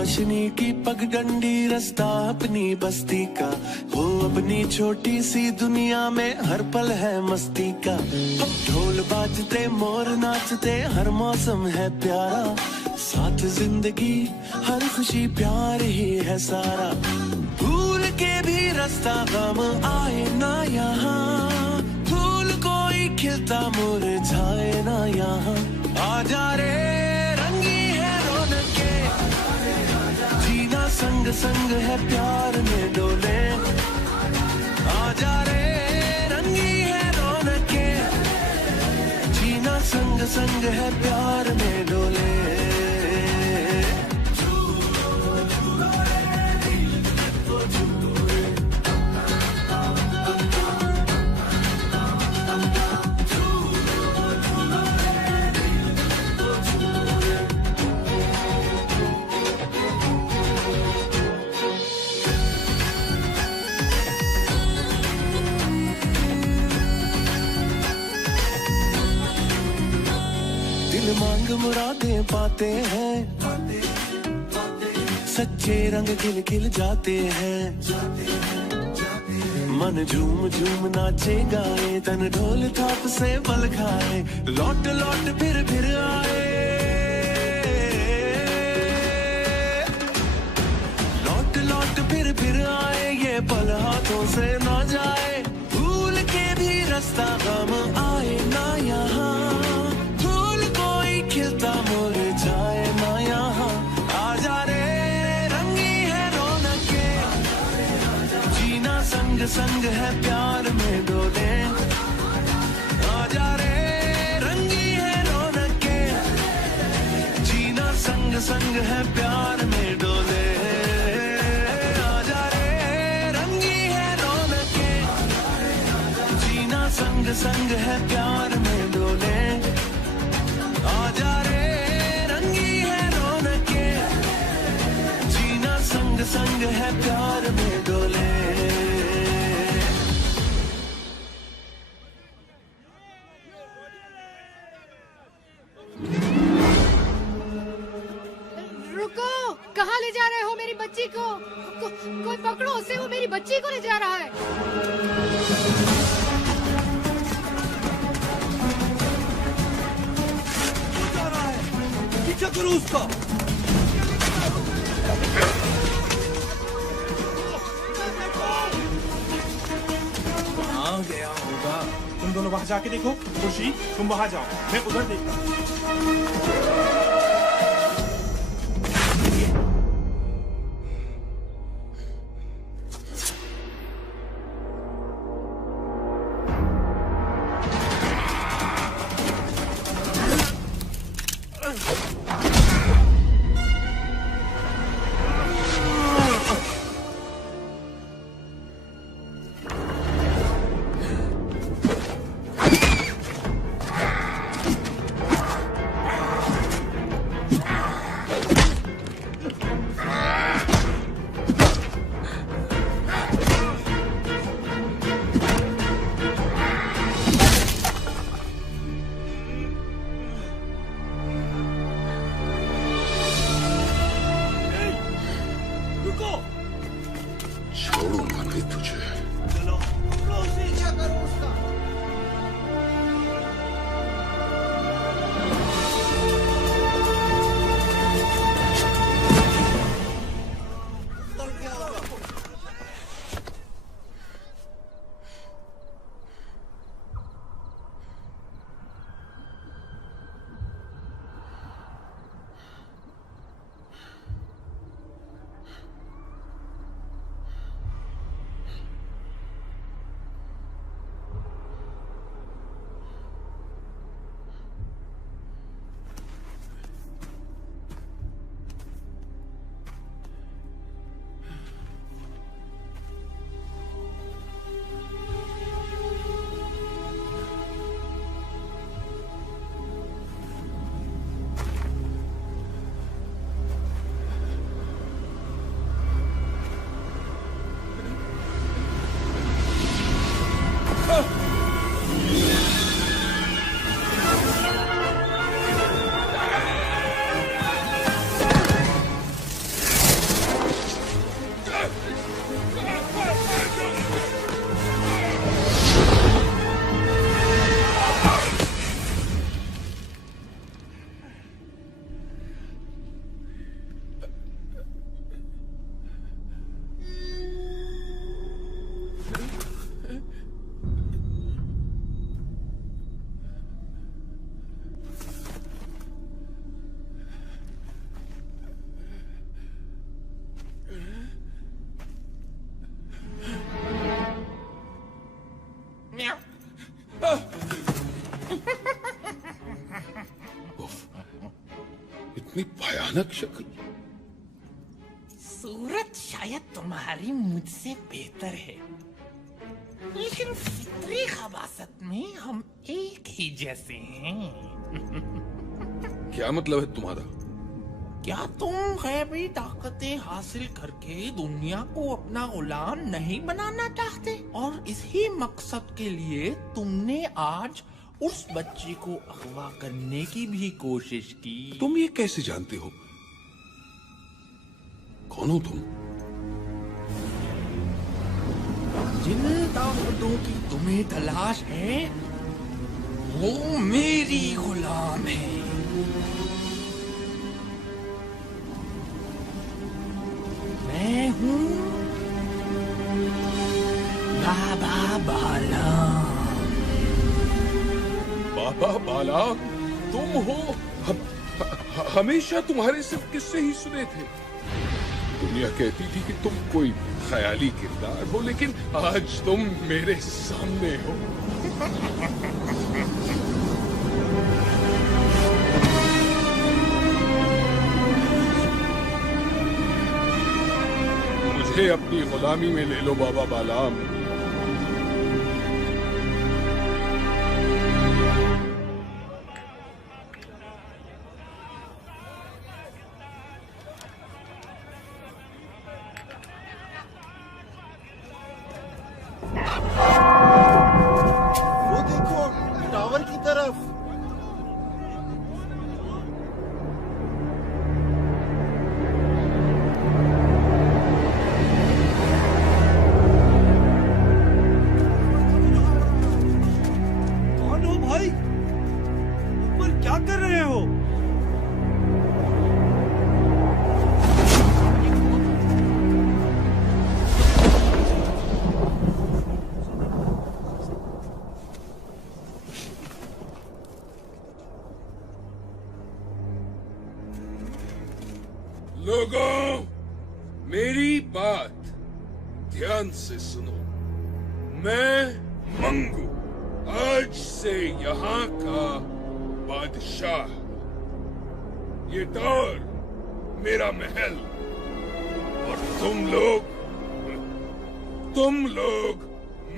रोशनी की पगडंडी रास्ता अपनी बस्ती का हो, अपनी छोटी सी दुनिया में हर पल है मस्ती का। ढोल बाजते मोर नाचते हर मौसम है प्यारा, साथ जिंदगी हर खुशी प्यार ही है सारा। भूल के भी रास्ता गम आए ना यहाँ, फूल कोई खिलता मुरझाए ना यहाँ। आजा रे संग संग है प्यार में डोले, आजा रे रंगी है रौनके, जीना संग संग है प्यार में डोले। मांग मुरादें पाते हैं, सच्चे रंग खिल खिल जाते हैं। मन झूम झूम नाचे गाए, तन ढोल थाप से बल खाए, लौट लौट फिर आए, लौट लौट फिर आए। ये पल हाथों से ना जाए, भूल के भी रास्ता गम आए ना यहाँ, खिलता मुरझाए ना यहाँ। आजा रे रंगी है रौनके, जीना संग संग है प्यार में डोले। आजा रे रंगी है रौनके, जीना संग संग है प्यार में डोले। आजा रे रंगी है रौनके, जीना संग संग है प्यार में डोले। आजा रे रंगी है रौनके, जीना संग संग है प्यार में डोले। रुको, कहाँ ले जा रहे हो मेरी बच्ची को? कोई पकड़ो उसे, वो मेरी बच्ची को ले जा रहा है। पीछा करो उसका। आ गया होगा। तुम दोनों वहां जाके देखो। खुशी तुम वहां जाओ, मैं उधर देखता हूँ। भयानक शक्ल। सूरत शायद तुम्हारी मुझसे बेहतर है, लेकिन फितरी खबासत में हम एक ही जैसे हैं। क्या मतलब है तुम्हारा? क्या तुम गैबी ताकतें हासिल करके दुनिया को अपना गुलाम नहीं बनाना चाहते? और इसी मकसद के लिए तुमने आज उस बच्ची को अगवा करने की भी कोशिश की। तुम ये कैसे जानते हो? कौन हो तुम? जिन ताकतों की तुम्हें तलाश है वो मेरी गुलाम है। मैं हूँ बाबा बालाम। बाबा बालाम तुम हो? हमेशा तुम्हारे सिर्फ किस्से ही सुने थे। दुनिया कहती थी कि तुम कोई ख्याली किरदार हो, लेकिन आज तुम मेरे सामने हो। मुझे अपनी गुलामी में ले लो बाबा बालाम। वो देखो टावर की तरफ। कौन हो भाई? ऊपर क्या कर रहे हो? लोगों, मेरी बात ध्यान से सुनो। मैं मंगू आज से यहाँ का बादशाह हूँ। ये टावर मेरा महल और तुम लोग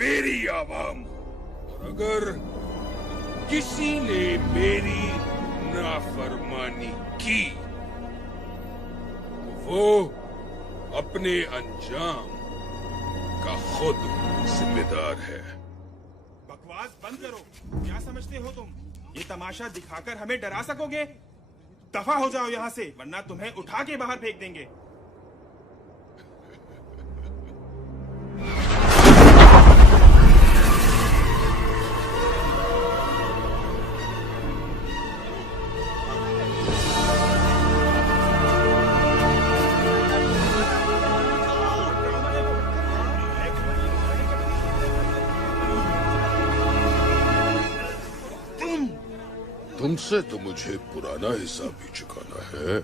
मेरी आवाम हो। और अगर किसी ने मेरी नाफरमानी की वो अपने अंजाम का खुद जिम्मेदार है। बकवास बंद करो। क्या समझते हो तुम? ये तमाशा दिखाकर हमें डरा सकोगे? दफा हो जाओ यहाँ से, वरना तुम्हें उठा के बाहर फेंक देंगे। तुमसे तो मुझे पुराना हिसाब भी चुकाना है।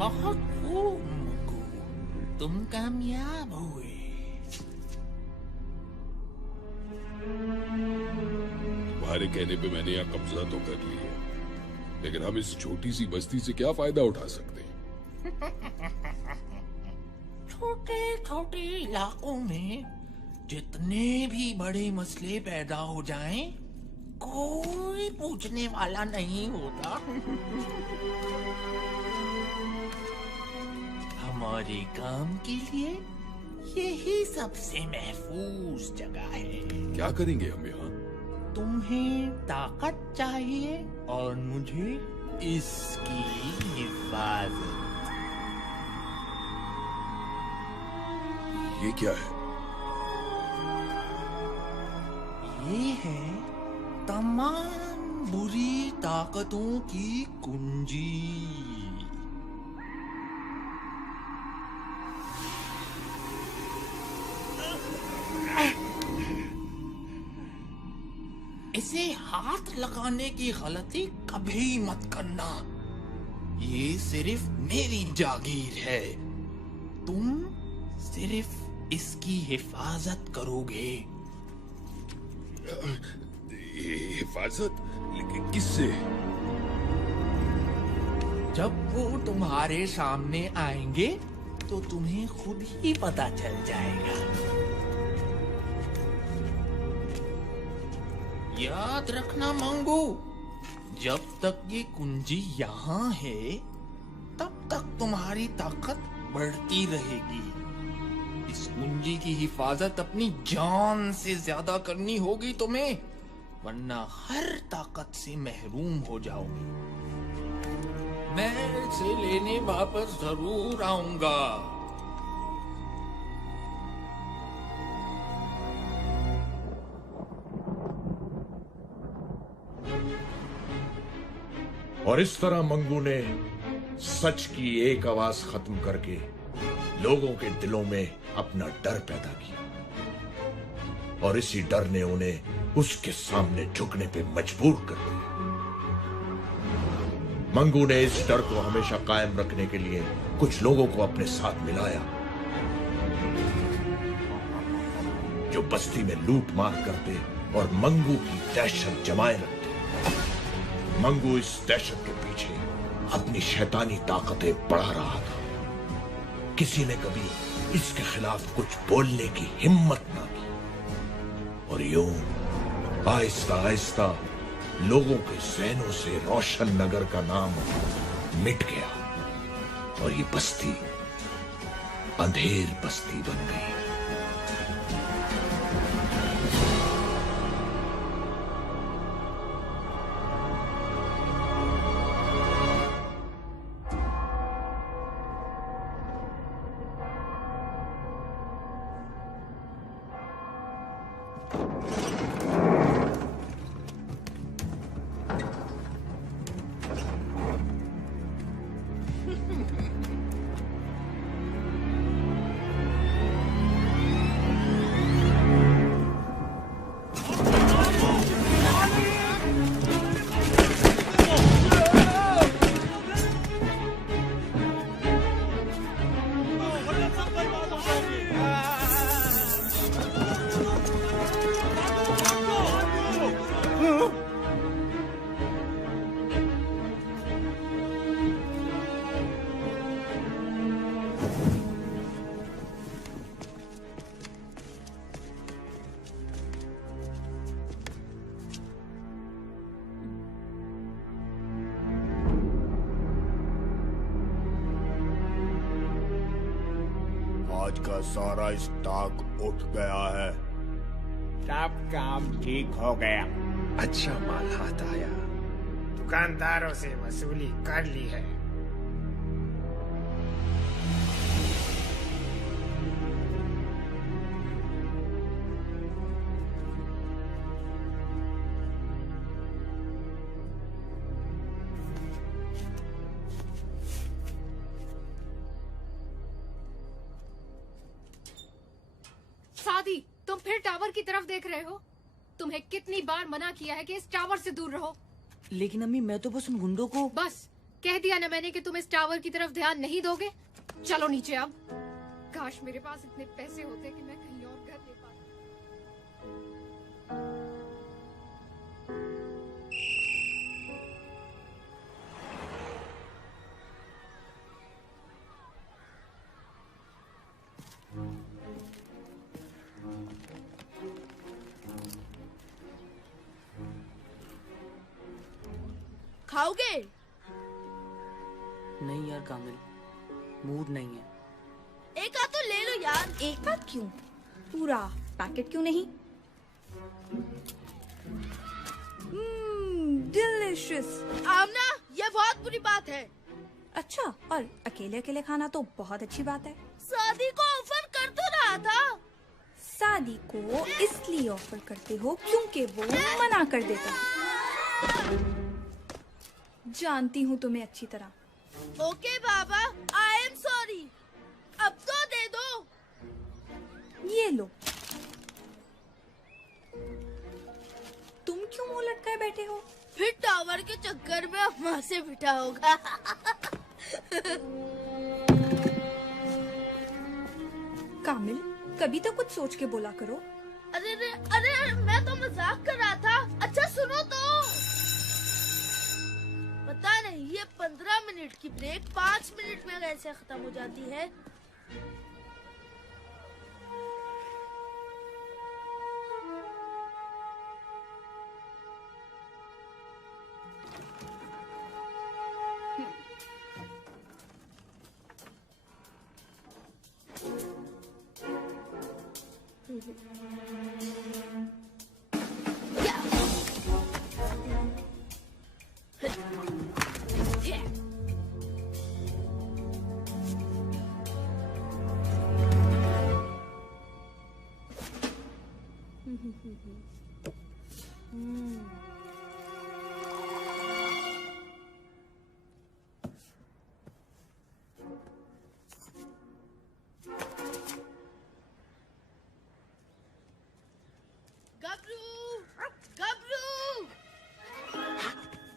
बहुत खूब मुकू, तुम कामयाब हुए। तुम्हारे कहने पे मैंने यहाँ कब्जा तो कर लिया, लेकिन हम इस छोटी सी बस्ती से क्या फायदा उठा सकते हैं? छोटे छोटे इलाकों में जितने भी बड़े मसले पैदा हो जाएं, कोई पूछने वाला नहीं होता। हमारे काम के लिए यही सबसे महफूज जगह है। क्या करेंगे हम यहाँ? तुम्हें ताकत चाहिए और मुझे इसकी हिफाजत। ये क्या है? ये है तमाम बुरी ताकतों की कुंजी। इसे हाथ लगाने की गलती कभी मत करना। ये सिर्फ मेरी जागीर है। तुम सिर्फ इसकी हिफाजत करोगे। हिफाजत? लेकिन किससे? जब वो तुम्हारे सामने आएंगे तो तुम्हें खुद ही पता चल जाएगा। याद रखना मंगू, जब तक ये कुंजी यहाँ है तब तक तुम्हारी ताकत बढ़ती रहेगी। इस कुंजी की हिफाजत अपनी जान से ज्यादा करनी होगी तुम्हें, वरना हर ताकत से महरूम हो जाओगे। मैं इसे लेने वापस जरूर आऊंगा। और इस तरह मंगू ने सच की एक आवाज खत्म करके लोगों के दिलों में अपना डर पैदा किया, और इसी डर ने उन्हें उसके सामने झुकने पे मजबूर कर दिया। मंगू ने इस डर को हमेशा कायम रखने के लिए कुछ लोगों को अपने साथ मिलाया, जो बस्ती में लूट मार करते और मंगू की दहशत जमाए रखते। मंगू इस दहशत के पीछे अपनी शैतानी ताकतें बढ़ा रहा था। किसी ने कभी इसके खिलाफ कुछ बोलने की हिम्मत ना की, और यूं आहिस्ता आहिस्ता लोगों के ज़हनों से रोशन नगर का नाम मिट गया, और ये बस्ती अंधेर बस्ती बन गई। आज का सारा स्टॉक उठ गया है। सब काम ठीक हो गया। अच्छा माल हाथ आया। दुकानदारों से वसूली कर ली है। सादी, तुम फिर टावर की तरफ देख रहे हो? तुम्हें कितनी बार मना किया है कि इस टावर से दूर रहो। लेकिन अम्मी, मैं तो बस उन गुंडों को। बस कह दिया ना मैंने कि तुम इस टावर की तरफ ध्यान नहीं दोगे। चलो नीचे अब। काश मेरे पास इतने पैसे होते कि मैं कहीं और घर ले पाता। खाओगे? नहीं यार कामिल, मूड नहीं है। एक आध तो ले लो यार। एक आध क्यों, पूरा पैकेट क्यों नहीं? डिलिशियस। आमना, ये बहुत बुरी बात है। अच्छा, और अकेले अकेले खाना तो बहुत अच्छी बात है। शादी को ऑफर कर तो रहा था। शादी को इसलिए ऑफर करते हो क्योंकि वो मना कर देता है। जानती हूँ तुम्हें अच्छी तरह। Okay Baba, I am sorry. अब तो दे दो। ये लो। तुम क्यों मुंह लटकाए बैठे हो? फिर टावर के चक्कर में अम्मा से बिठा होगा। कामिल, कभी तो कुछ सोच के बोला करो। अरे अरे अरे, मैं तो मजाक कर रहा था। अच्छा सुनो तो। पता नहीं ये 15 मिनट की ब्रेक 5 मिनट में कैसे खत्म हो जाती है।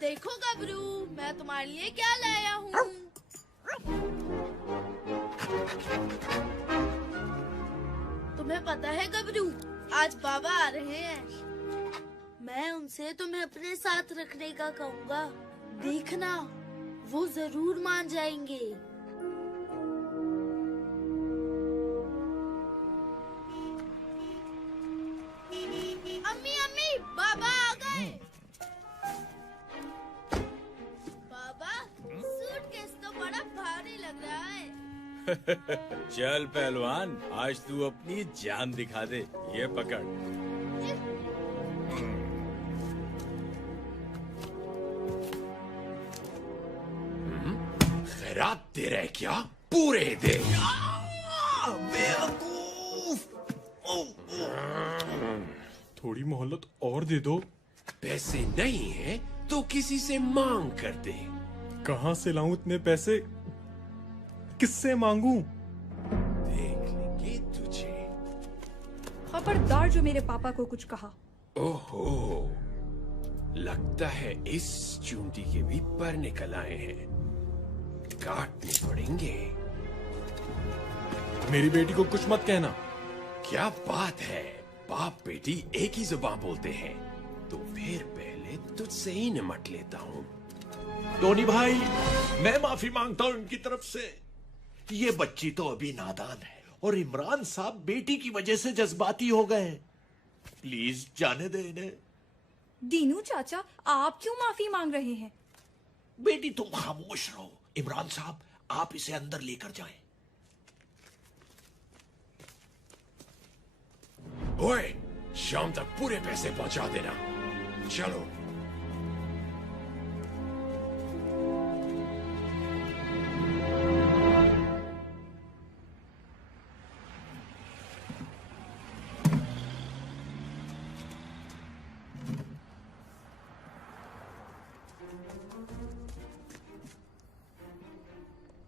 देखो गबरू, मैं तुम्हारे लिए क्या लाया हूँ। तुम्हें पता है गबरू, आज बाबा आ रहे हैं। मैं उनसे तुम्हें अपने साथ रखने का कहूँगा। देखना, वो जरूर मान जाएंगे। अम्मी अम्मी, बाबा आ गए। सूटकेस तो बड़ा भारी लग रहा है। चल पहलवान, आज तू अपनी जान दिखा दे। ये पकड़। खैरात दे रहे क्या? पूरे दे। बेवकूफ। थोड़ी मोहलत और दे दो। पैसे नहीं है तो किसी से मांग कर दे। कहाँ से लाऊं इतने पैसे? किससे मांगूं? देख लेंगे तुझे। खबरदार जो मेरे पापा को कुछ कहा। ओहो, लगता है इस चूंटी के भी पर निकल आए हैं। काटने पड़ेंगे। मेरी बेटी को कुछ मत कहना। क्या बात है, बाप बेटी एक ही जुबान बोलते हैं। तो फिर पहले तुझसे ही निमट लेता हूँ। टोनी भाई, मैं माफी मांगता हूँ इनकी तरफ से। ये बच्ची तो अभी नादान है और इमरान साहब बेटी की वजह से जज्बाती हो गए। प्लीज जाने दे इन्हें। दीनू चाचा, आप क्यों माफी मांग रहे हैं? बेटी तुम खामोश रहो। इमरान साहब, आप इसे अंदर लेकर जाएं। ओए, शाम तक पूरे पैसे पहुंचा देना। चलो।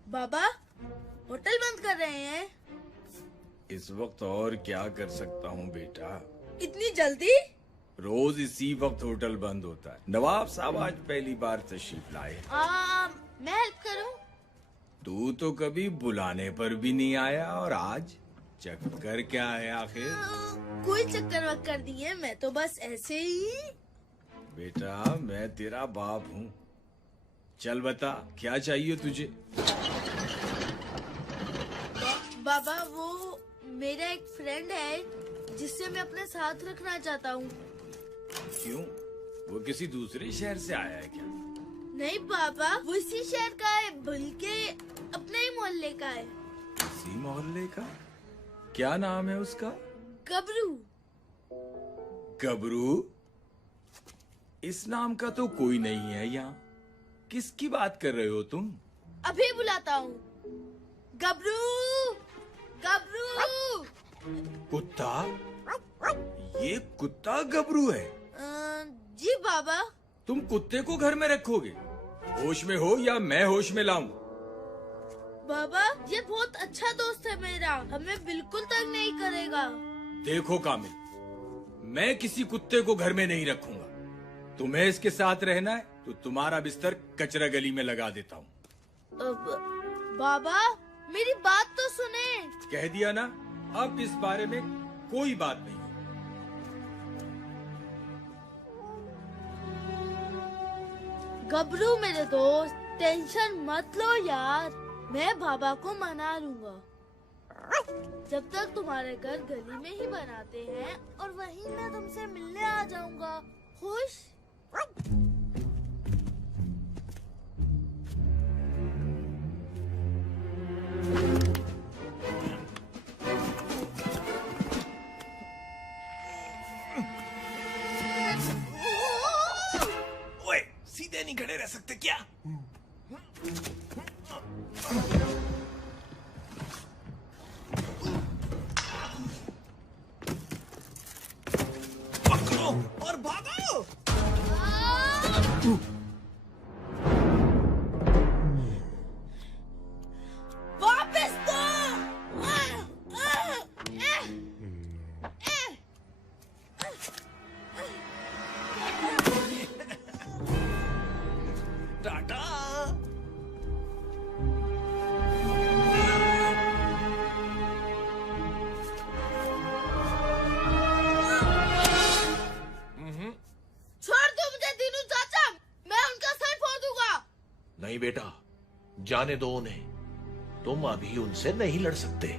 बाबा, होटल बंद कर रहे हैं। इस वक्त और क्या कर सकता हूँ बेटा? इतनी जल्दी? रोज इसी वक्त होटल बंद होता है। नवाब साहब आज पहली बार तशरीफ लाए। मैं हेल्प करूं? तू तो कभी बुलाने पर भी नहीं आया और आज चक्कर क्या है आखिर? कोई चक्कर वक्कर नहीं है, मैं तो बस ऐसे ही। बेटा, मैं तेरा बाप हूँ। चल बता, क्या चाहिए तुझे? बाबा, वो मेरा एक फ्रेंड है, जिससे मैं अपने साथ रखना चाहता हूँ। क्यों? वो किसी दूसरे शहर से आया है क्या? नहीं पापा, वो इसी शहर का है, बल्कि अपने ही मोहल्ले का है। इसी मोहल्ले का? क्या नाम है उसका? गबरू। गबरू? इस नाम का तो कोई नहीं है यहाँ। किसकी बात कर रहे हो तुम? अभी बुलाता हूँ। गबरू, गबरू। कुत्ता? ये कुत्ता गबरू है? जी बाबा। तुम कुत्ते को घर में रखोगे? होश में हो या मैं होश में लाऊं? बाबा, ये बहुत अच्छा दोस्त है मेरा, हमें बिल्कुल तंग नहीं करेगा। देखो कामिल, मैं किसी कुत्ते को घर में नहीं रखूंगा। तुम्हें इसके साथ रहना है तो तुम्हारा बिस्तर कचरा गली में लगा देता हूँ। बाबा, मेरी बात तो सुने। कह दिया ना, अब इस बारे में कोई बात नहीं। गबरू मेरे दोस्त, टेंशन मत लो यार, मैं बाबा को मना लूंगा। जब तक तुम्हारे घर गली में ही बनाते हैं और वहीं मैं तुमसे मिलने आ जाऊंगा। खुश? ओए, सीधे नहीं खड़े रह सकते क्या? पकड़ो और भागो। वापस दो। टाटा। छोड़ दो मुझे दीनू चाचा, मैं उनका सर फोड़ दूंगा। नहीं बेटा, जाने दो उन्हें। तुम अभी उनसे नहीं लड़ सकते।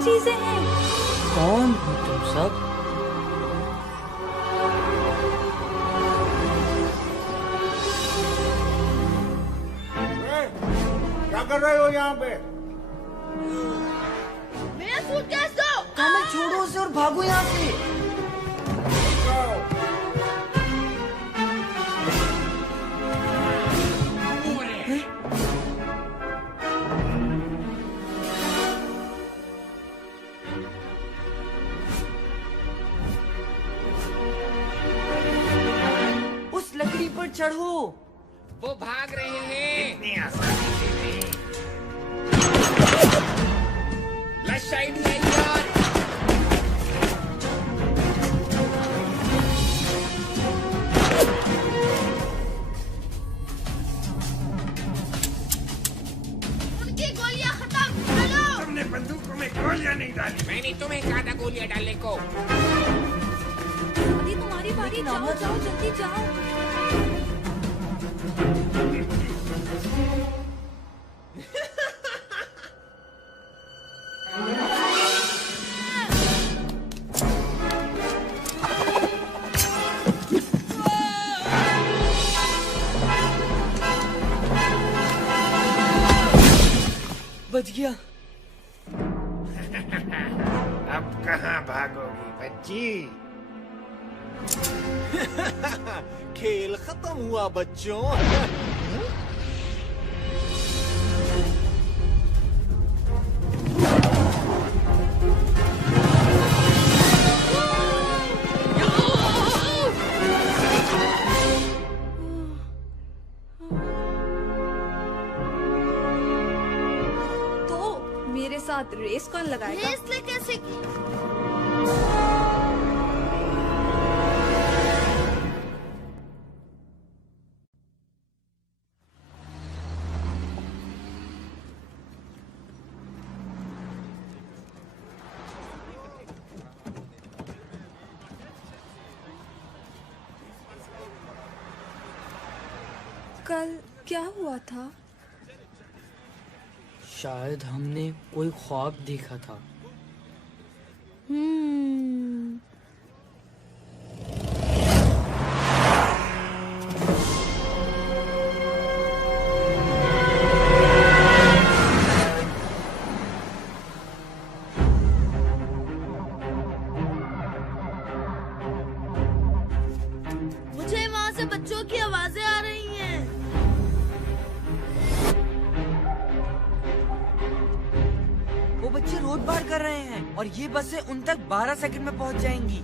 चीजें हैं? कौन हो तुम सब? क्या कर रहे हो यहाँ पे? मेरा सूटकेस दो। कामल छोड़ो उसे और भागो यहाँ से। उस लकड़ी पर चढ़ो। वो भाग रहे हैं। इतनी आसानी से नहीं। लश आइडिया यार। उनकी गोलियां खत्म। चलो। तुमने बंदूकों में गोलियां नहीं डाली। मैंने तुम्हें कहा था गोलियां डालने को। अभी तुम्हारी बारी, जाओ जाओ जल्दी जाओ। बच गया। अब कहाँ भागोगी बच्ची? खेल खत्म हुआ बच्चों। तो मेरे साथ रेस कौन लगाएगा? रेस ले कैसे की? कल क्या हुआ था? शायद हमने कोई ख्वाब देखा था। मुझे वहाँ से बच्चों की आवाजें आ रही हैं। वो बच्चे रोड पार कर रहे हैं और ये बसें उन तक 12 सेकंड में पहुंच जाएंगी।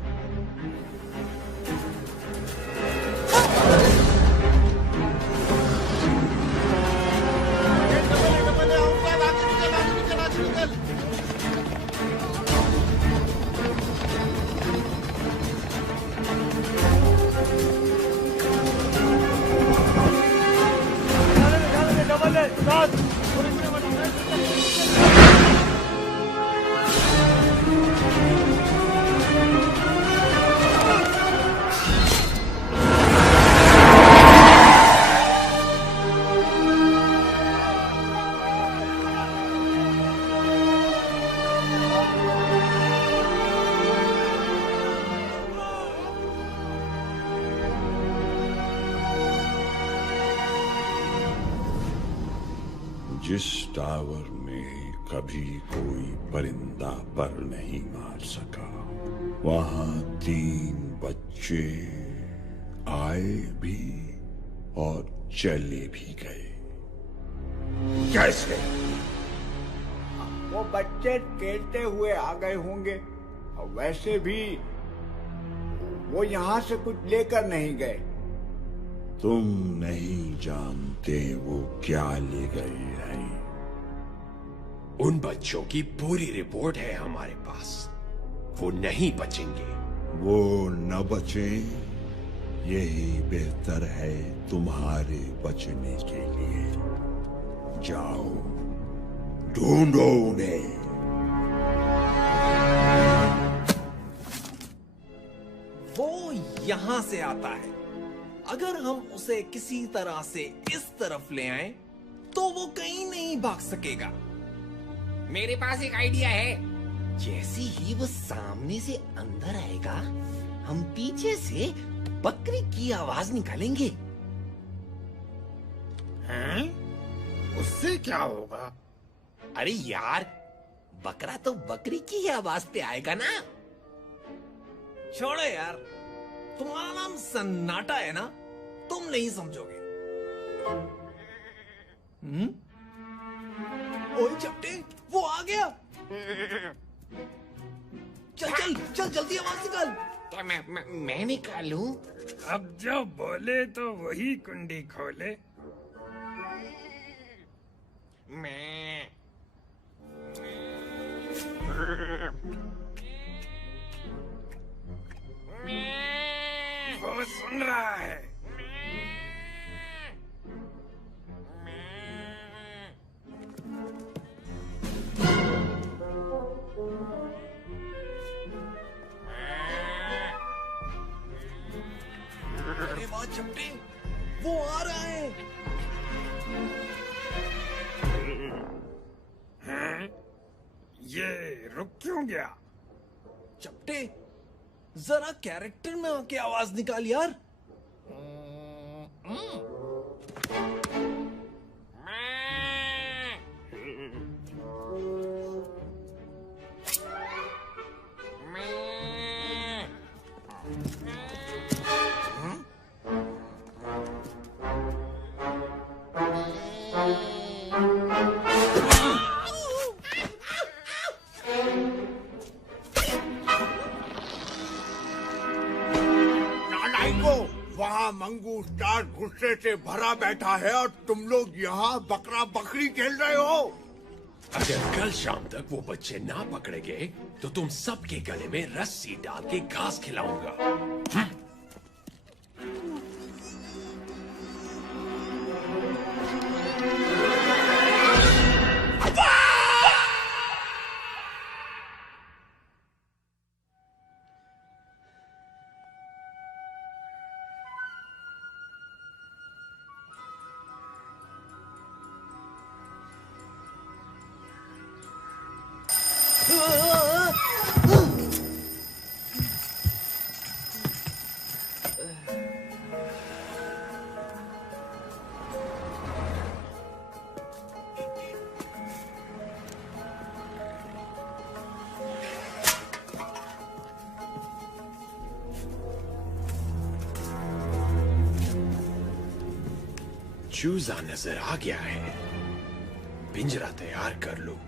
जिस टावर में कभी कोई परिंदा पर नहीं मार सका, वहां 3 बच्चे आए भी और चले भी गए। कैसे? वो बच्चे खेलते हुए आ गए होंगे, और वैसे भी वो यहाँ से कुछ लेकर नहीं गए। तुम नहीं जानते वो क्या ले गए हैं। उन बच्चों की पूरी रिपोर्ट है हमारे पास। वो नहीं बचेंगे। वो न बचे, यही बेहतर है तुम्हारे बचने के लिए। जाओ, ढूंढो उन्हें। वो यहाँ से आता है। अगर हम उसे किसी तरह से इस तरफ ले आए तो वो कहीं नहीं भाग सकेगा। मेरे पास एक आइडिया है। जैसे ही वो सामने से अंदर आएगा, हम पीछे से बकरी की आवाज निकालेंगे। हैं? उससे क्या होगा? अरे यार, बकरा तो बकरी की ही आवाज पे आएगा ना। छोड़ो यार, तुम्हारा नाम सन्नाटा है ना, तुम नहीं समझोगे। ओए चपटे, वो आ गया। चल चल चल, जल्दी आवाज निकाल। क्या मैं निकालूं? अब जो बोले तो वही कुंडी खोले। मैं वो सुन रहा है। अरे वाह चपटे, वो आ रहा है। हैं? ये रुक क्यों गया? चपटे, जरा कैरेक्टर में आके आवाज निकाल यार। वहाँ मंगू स्टार गुस्से से भरा बैठा है और तुम लोग यहाँ बकरा बकरी खेल रहे हो। अगर कल शाम तक वो बच्चे ना पकड़े गए तो तुम सबके गले में रस्सी डाल के घास खिलाऊंगा। चूजा नजर आ गया है। पिंजरा तैयार कर लो।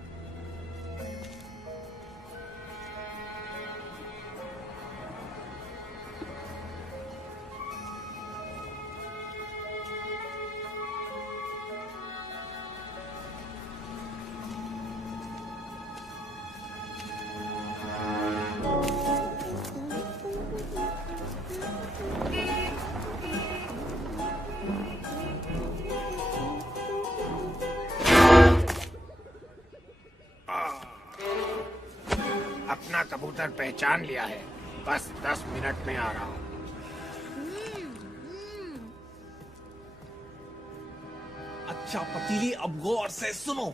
अपना कबूतर पहचान लिया है, बस 10 मिनट में आ रहा हूँ। अच्छा पतीली, अब गौर से सुनो।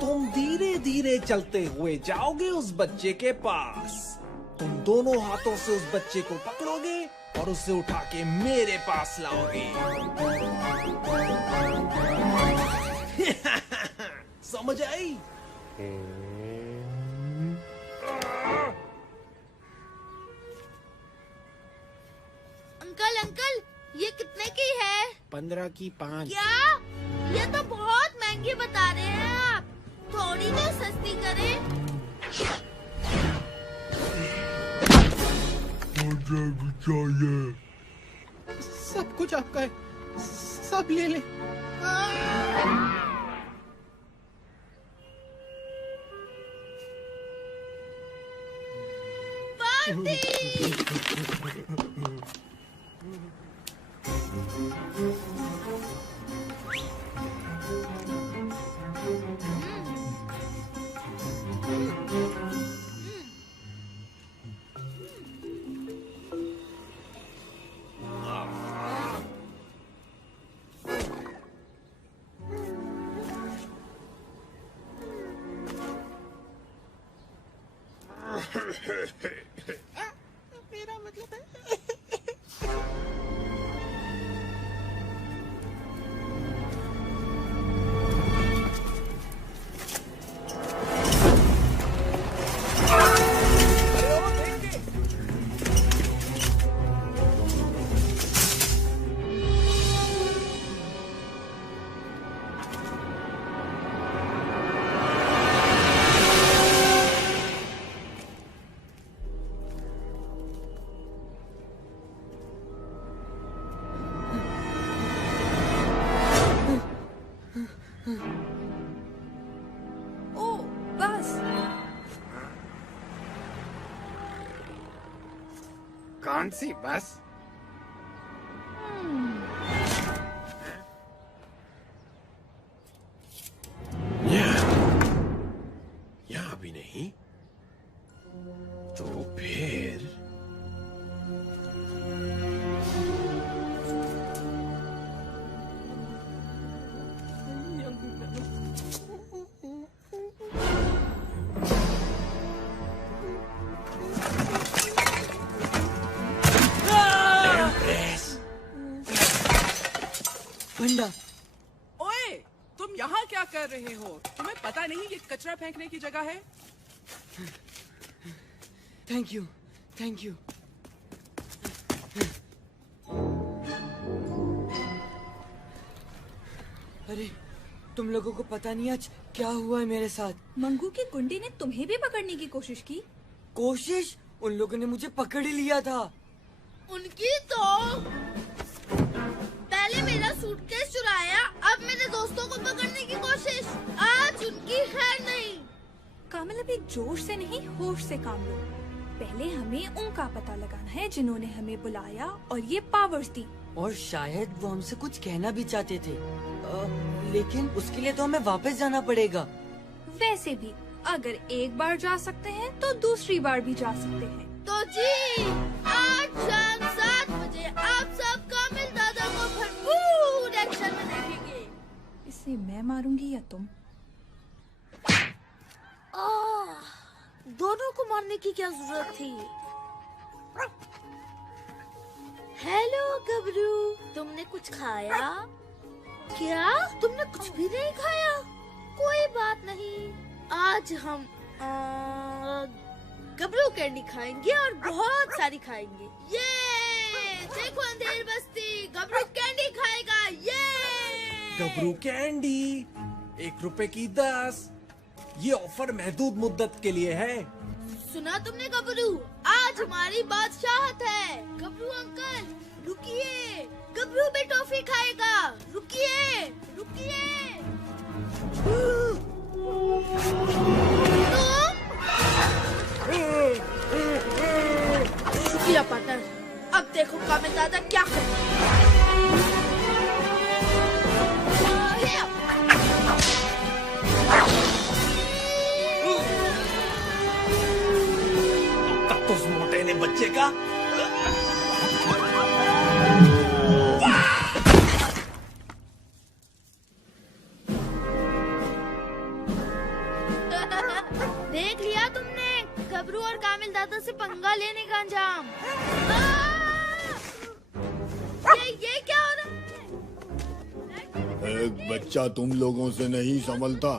तुम धीरे धीरे चलते हुए जाओगे उस बच्चे के पास। तुम दोनों हाथों से उस बच्चे को पकड़ोगे और उसे उठा के मेरे पास लाओगे। समझ आई? अंकल अंकल, ये कितने की है? 15 की 5। क्या? ये तो बहुत महंगी बता रहे हैं आप। थोड़ी तो सस्ती करें। मुझे चाहिए। सब कुछ आपका है, सब ले ले। मेरा मतलब है कौन सी बस? यहाँ भी नहीं तो फिर बंडा, ओए, तुम यहाँ क्या कर रहे हो? तुम्हें पता नहीं ये कचरा फेंकने की जगह है? Thank you, thank you. अरे, तुम लोगों को पता नहीं आज क्या हुआ है मेरे साथ। मंगू की गुंडी ने तुम्हें भी पकड़ने की कोशिश की। कोशिश? उन लोगों ने मुझे पकड़ ही लिया था। उनकी तो पहले मेरा सूटकेस चुराया, अब मेरे दोस्तों को पकड़ने की कोशिश। आज उनकी खैर नहीं। कामल, अभी जोश से नहीं होश से काम लो। पहले हमें उनका पता लगाना है जिन्होंने हमें बुलाया और ये पावर्स दी। और शायद वो हमसे कुछ कहना भी चाहते थे, लेकिन उसके लिए तो हमें वापस जाना पड़ेगा। वैसे भी अगर एक बार जा सकते हैं तो दूसरी बार भी जा सकते हैं। तो जी, आज शाम 7 बजे आप सब कामिल दादा को भरपूर एक्शन में देखेंगे। इसे मैं मारूंगी या तुम? दोनों को मारने की क्या जरूरत थी? हेलो गबरू, तुमने कुछ खाया? क्या तुमने कुछ भी नहीं खाया? कोई बात नहीं, आज हम गबरू कैंडी खाएंगे और बहुत सारी खाएंगे। ये देखो अंधेर बस्ती, गबरू कैंडी खाएगा। ये गबरू कैंडी 1 रुपए की 10। ये ऑफर महदूद मुद्दत के लिए है। सुना तुमने गबरू? आज हमारी बादशाहत है। गबरू अंकल रुकिए, गबरू भी टॉफी खाएगा। रुकिए रुकिए। शुक्रिया पार्टनर। अब देखो कामिल दादा क्या करें। देख लिया तुमने गबरू और कामिल दादा से पंगा लेने का अंजाम। ये क्या हो रहा है? एक बच्चा तुम लोगों से नहीं संभलता।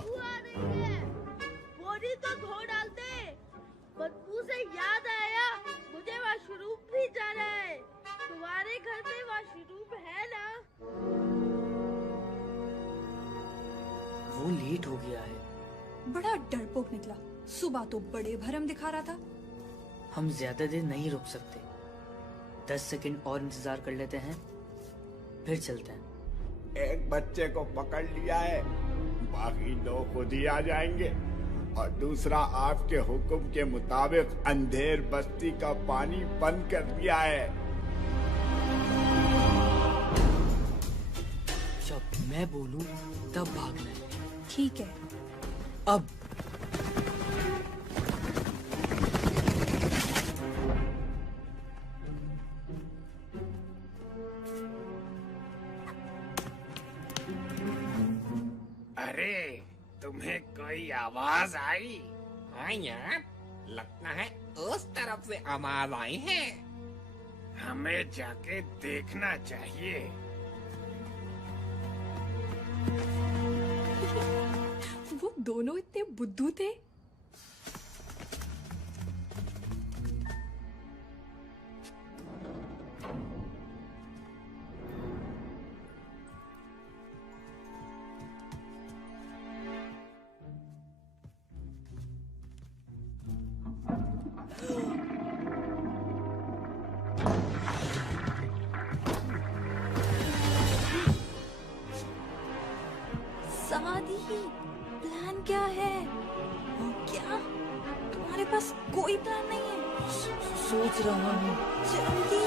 बोरी तो धो डालते। बदबू से याद आया, मुझे वॉशरूम भी जाना है। तुम्हारे घर में वॉशरूम है ना? वो लेट हो गया है। बड़ा डरपोक निकला। सुबह तो बड़े भरम दिखा रहा था। हम ज्यादा देर नहीं रुक सकते। 10 सेकंड और इंतजार कर लेते हैं, फिर चलते हैं। एक बच्चे को पकड़ लिया है, बाकी 2 खुद ही आ जाएंगे। और दूसरा आपके हुक्म के मुताबिक अंधेर बस्ती का पानी बंद कर दिया है। जब मैं बोलूं तब भागना है। ठीक है। अब अरे तुम्हें कोई आवाज आई? हाँ यार, लगता है उस तरफ से आवाज आई है। हमें जाके देखना चाहिए। वो दोनों इतने बुद्धू थे। समाधि, प्लान क्या है? क्या तुम्हारे पास कोई प्लान नहीं है? सोच रहा हूँ। जल्दी।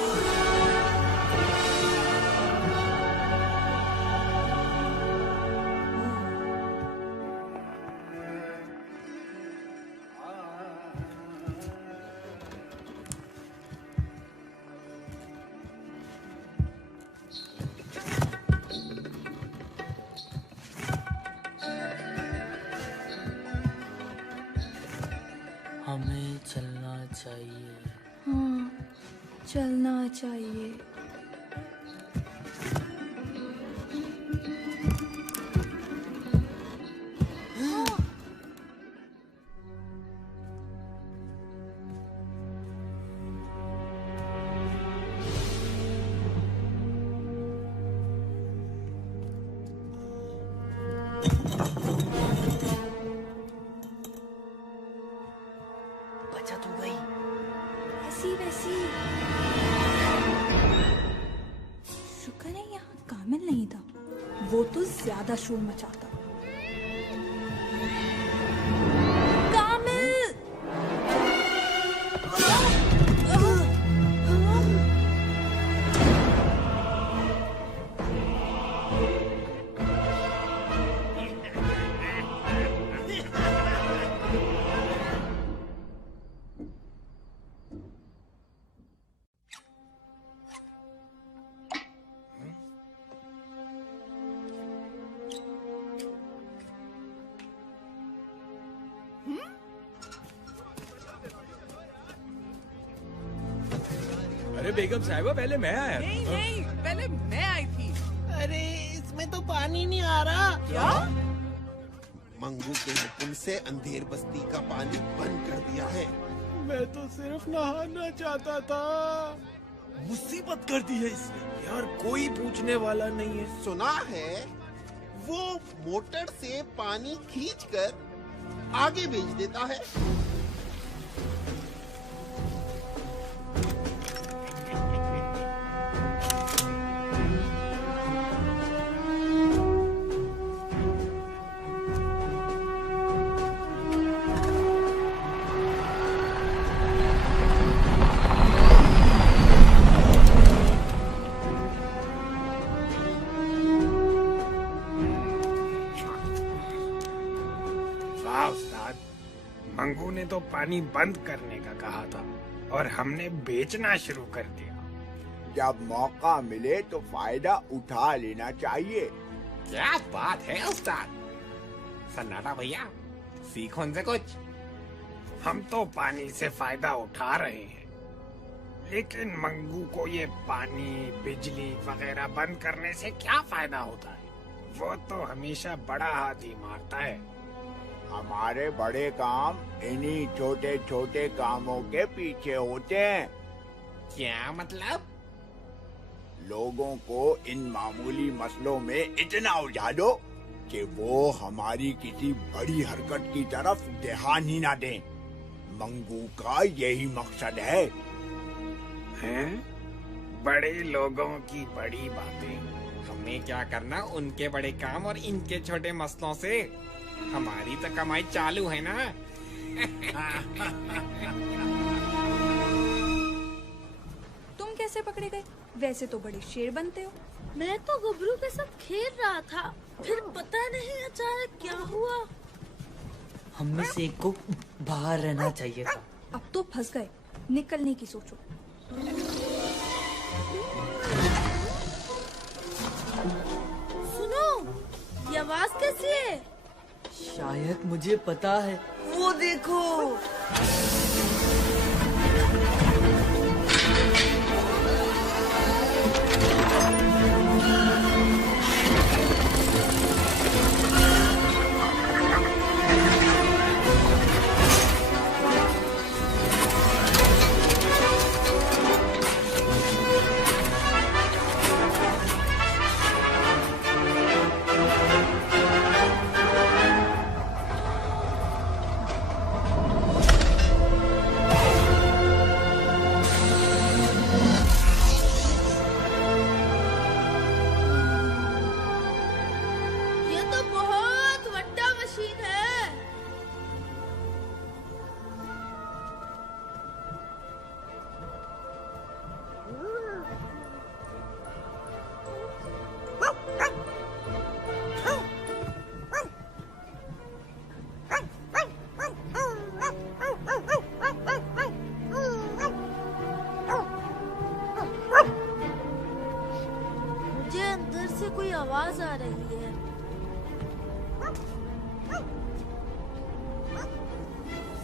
हमें चलना चाहिए। हाँ, चलना चाहिए। बचा तो गई। ऐसी वैसी। शुक्र है यहाँ कामिल नहीं था, वो तो ज्यादा शोर मचाता। कामिल! अरे बेगम साहिबा, पहले मैं आया। नहीं नहीं, पहले मैं आई थी। अरे इसमें तो पानी नहीं आ रहा। क्या? मंगू के हुक्म से अंधेर बस्ती का पानी बंद कर दिया है। मैं तो सिर्फ नहाना चाहता था। मुसीबत कर दी है इसने। यार कोई पूछने वाला नहीं है। सुना है वो मोटर से पानी खींचकर आगे भेज देता है। मंगू ने तो पानी बंद करने का कहा था और हमने बेचना शुरू कर दिया। जब मौका मिले तो फायदा उठा लेना चाहिए। क्या बात है उस्ताद। सन्नाटा भैया, सीखो उनसे कुछ। हम तो पानी से फायदा उठा रहे हैं, लेकिन मंगू को ये पानी, बिजली वगैरह बंद करने से क्या फायदा होता है? वो तो हमेशा बड़ा हाथ ही मारता है। हमारे बड़े काम इन्हीं छोटे छोटे कामों के पीछे होते हैं। क्या मतलब? लोगों को इन मामूली मसलों में इतना उलझा दो कि वो हमारी किसी बड़ी हरकत की तरफ ध्यान ही ना दें। मंगू का यही मकसद है। हैं? बड़े लोगों की बड़ी बातें। हमें क्या करना उनके बड़े काम और इनके छोटे मसलों से? हमारी तो कमाई चालू है ना। तुम कैसे पकड़े गए? वैसे तो बड़े शेर बनते हो। मैं तो गबरू के साथ खेल रहा था, फिर पता नहीं अचानक क्या हुआ। हम में से एक को बाहर रहना चाहिए था। अब तो फंस गए, निकलने की सोचो। सुनो, ये आवाज कैसी है? शायद मुझे पता है, वो देखो। कोई आवाज आ रही है।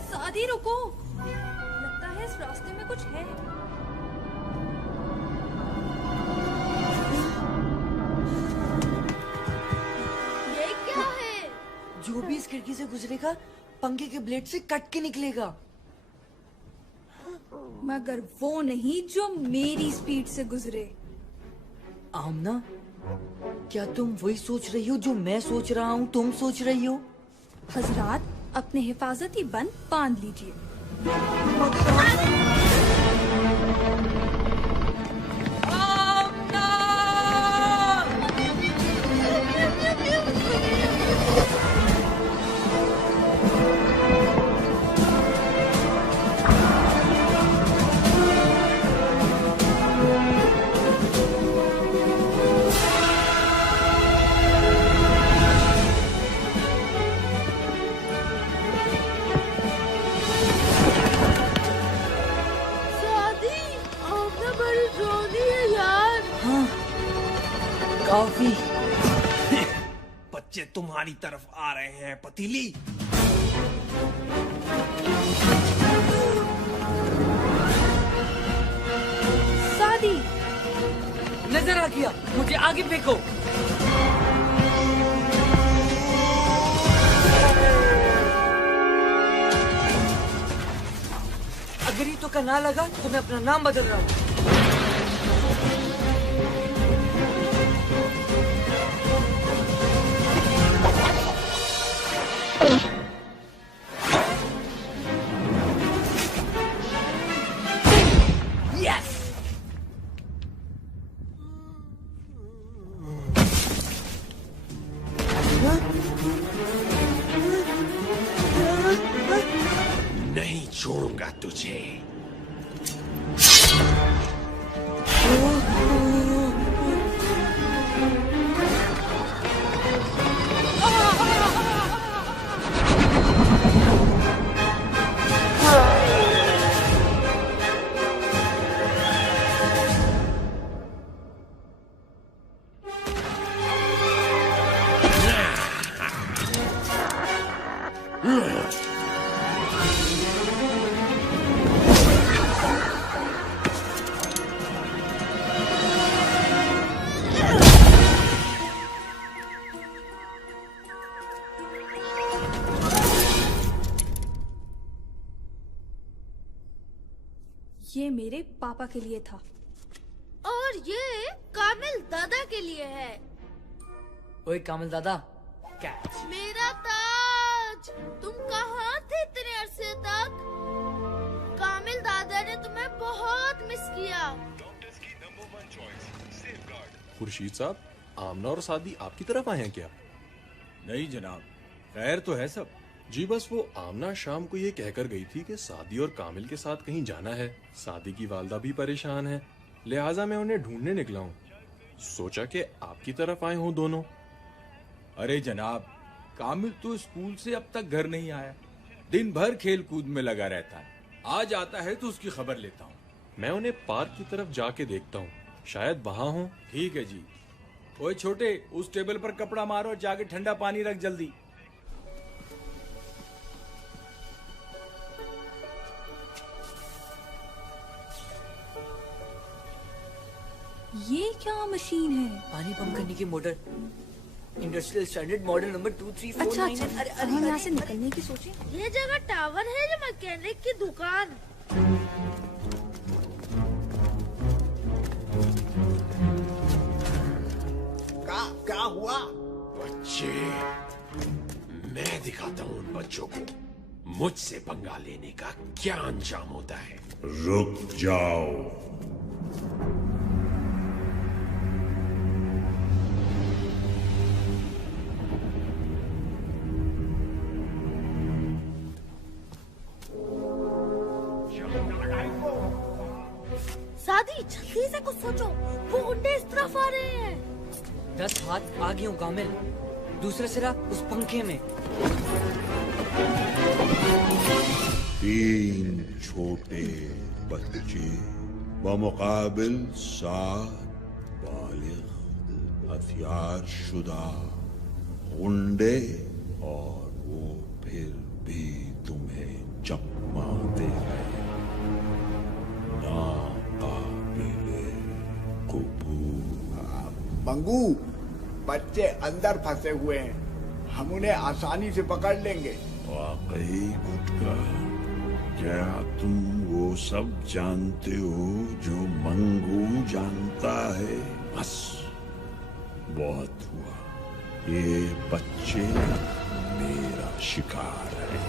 सादी रुको, लगता है इस रास्ते में कुछ है। ये क्या है? जो भी इस खिड़की से गुजरेगा पंखे के ब्लेड से कट के निकलेगा। मगर वो नहीं जो मेरी स्पीड से गुजरे। आमना, क्या तुम वही सोच रही हो जो मैं सोच रहा हूँ तुम सोच रही हो? हजरात, अपने हिफाजती बंद बांध लीजिए। काफी। बच्चे तुम्हारी तरफ आ रहे हैं पतीली। सादी, नजर आ गया, मुझे आगे फेंको। अगर ये तो का ना लगा तो मैं अपना नाम बदल रहा हूँ। नहीं छोड़ूंगा तुझे। ये मेरे पापा के लिए था। और ये कामिल दादा के लिए है। ओए कामिल दादा, कैच। मेरा ताज, तुम कहाँ थे इतने अरसे तक? कामिल दादा ने तुम्हें बहुत मिस किया। खुर्शीद साहब, आमना और सादी आपकी तरफ आए हैं क्या? नहीं जनाब, खैर तो है सब। जी बस वो आमना शाम को ये कहकर गई थी कि सादी और कामिल के साथ कहीं जाना है। सादी की वालदा भी परेशान है, लिहाजा मैं उन्हें ढूंढने निकला हूँ। सोचा कि आपकी तरफ आए हों दोनों। अरे जनाब, कामिल तो स्कूल से अब तक घर नहीं आया। दिन भर खेल कूद में लगा रहता है। आज आता है तो उसकी खबर लेता हूँ। मैं उन्हें पार्क की तरफ जाके देखता हूँ, शायद वहां हो। ठीक है जी। ओए छोटे, उस टेबल पर कपड़ा मारो और जाके ठंडा पानी रख जल्दी। ये क्या मशीन है? पानी पंप करने की motor. Industrial standard model number 2349। अच्छा अच्छा, हम यहाँ से निकलने की सोचे। ये जगह टावर है या मैकेनिक की दुकान? क्या हुआ? बच्चे, मैं दिखाता हूँ उन बच्चों को मुझसे पंगा लेने का क्या अंजाम होता है। रुक जाओ। सादी, जल्दी से कुछ सोचो, वो गुंडे इस तरफ आ रहे हैं। 10 हाथ आगे हूँ कामिल, दूसरा सिरा उस पंखे में। 3 छोटे बच्चे बमुकाबिल 7 बालिग हथियार शुदा गुंडे, और वो फिर भी तुम्हें चकमाते हैं। मंगू, बच्चे अंदर फंसे हुए हैं, हम उन्हें आसानी से पकड़ लेंगे। वाकई गुटका, क्या तुम वो सब जानते हो जो मंगू जानता है? बस बहुत हुआ, ये बच्चे मेरा शिकार है।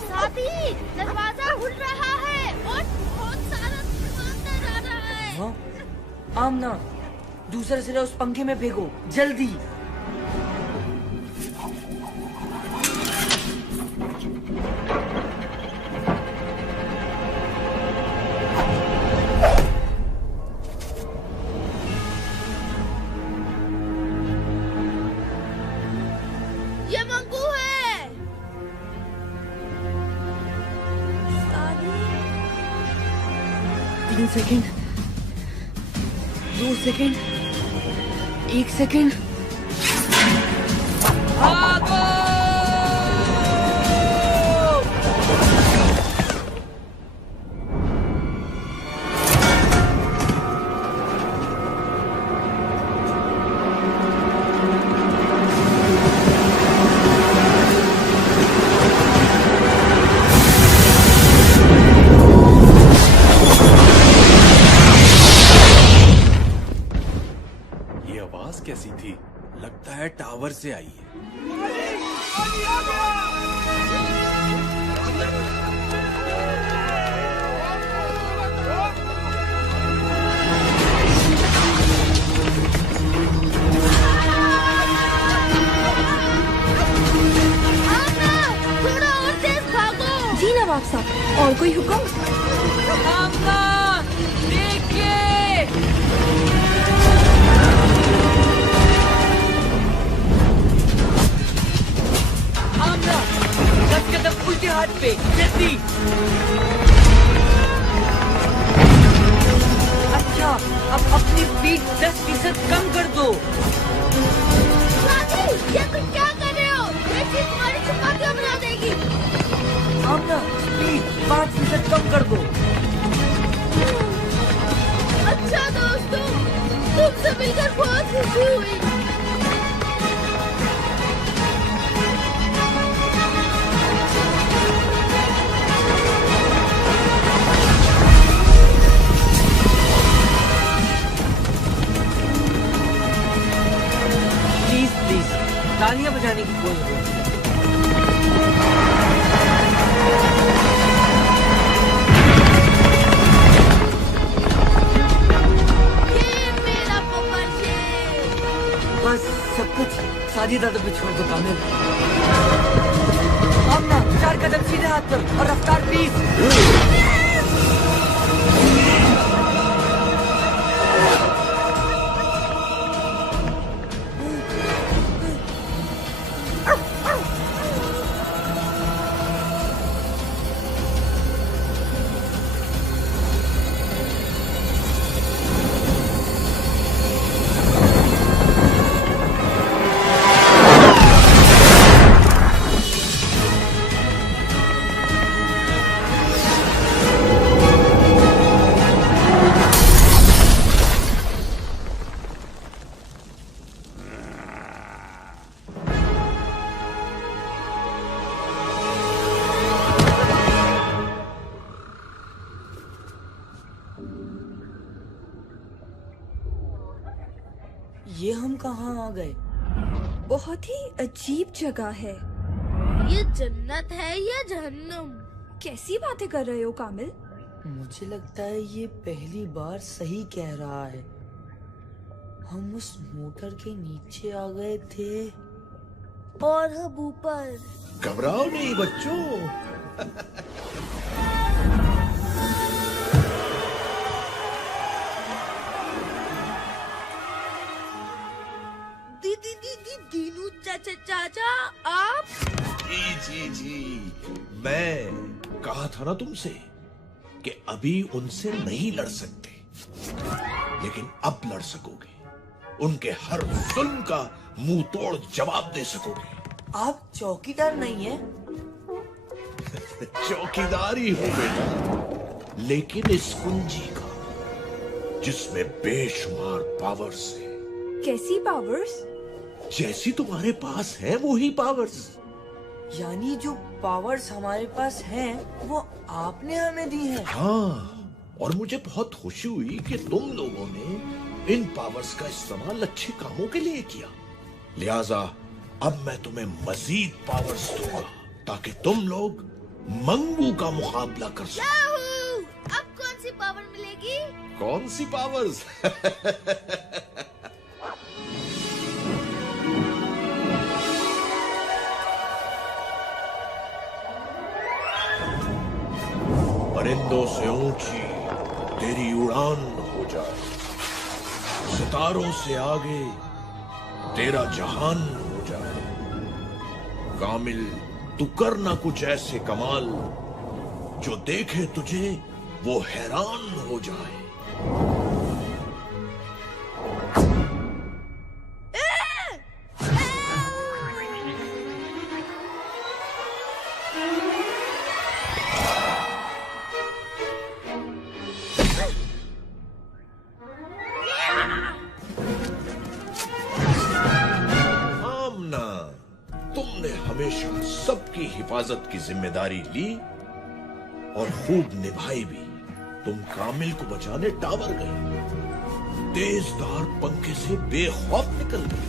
सादी, दरवाजा खुल रहा है और बहुत सारा सामान अंदर आ रहा है। हाँ? आमना, दूसरा सिरा उस पंखे में फेंको, जल्दी। ये मंगू है। 3 सेकंड, 2 सेकंड, 1 सेकंड। भागो! कैसी थी? लगता है टावर से आई है। थोड़ा और तेज भागो। जी नवाब साहब, और कोई हुक्म? उल्टे हाथ पे जल्दी। अच्छा, अब अपनी स्पीड 10% कम कर दो। ये तुम क्या कर रहे हो? ये चीज तुम्हारी चपातियां बना देगी। आमना, स्पीड 5% कम कर दो। अच्छा दोस्तों, तुमसे मिलकर बहुत खुशी हुई। तालियां बजाने की कोई जरूरत नहीं। बस सब कुछ सादी दादा पे छोड़ दो कामिल। आमना 4 कदम सीधे हाथ पर और रफ्तार 20। ये हम कहाँ आ गए? बहुत ही अजीब जगह है। ये जन्नत है या जहन्नुम? कैसी बातें कर रहे हो कामिल? मुझे लगता है ये पहली बार सही कह रहा है। हम उस मोटर के नीचे आ गए थे और हम ऊपर। घबराओ नहीं बच्चों। दीनू चाचा आप? जी मैं कहा था ना तुमसे कि अभी उनसे नहीं लड़ सकते, लेकिन अब लड़ सकोगे। उनके हर जुल्म का मुंह तोड़ जवाब दे सकोगे। आप चौकीदार नहीं है? चौकीदार ही हूं बेटा, लेकिन इस कुंजी का जिसमें बेशुमार पावर्स है। कैसी पावर्स? जैसी तुम्हारे पास है वही पावर्स। यानी जो पावर्स हमारे पास हैं वो आपने हमें दी हैं। हाँ, और मुझे बहुत खुशी हुई कि तुम लोगों ने इन पावर्स का इस्तेमाल अच्छे कामों के लिए किया। लिहाजा अब मैं तुम्हें मजीद पावर्स दूंगा ताकि तुम लोग मंगू का मुकाबला कर सको। अब कौन सी पावर मिलेगी? कौन सी पावर्स? परिंदों से ऊंची तेरी उड़ान हो जाए, सितारों से आगे तेरा जहान हो जाए। कामिल तू करना कुछ ऐसे कमाल जो देखे तुझे वो हैरान हो जाए। सबकी हिफाजत की जिम्मेदारी ली और खूब निभाई भी। तुम कामिल को बचाने टावर गई, तेजधार पंखे से बेखौफ निकल गई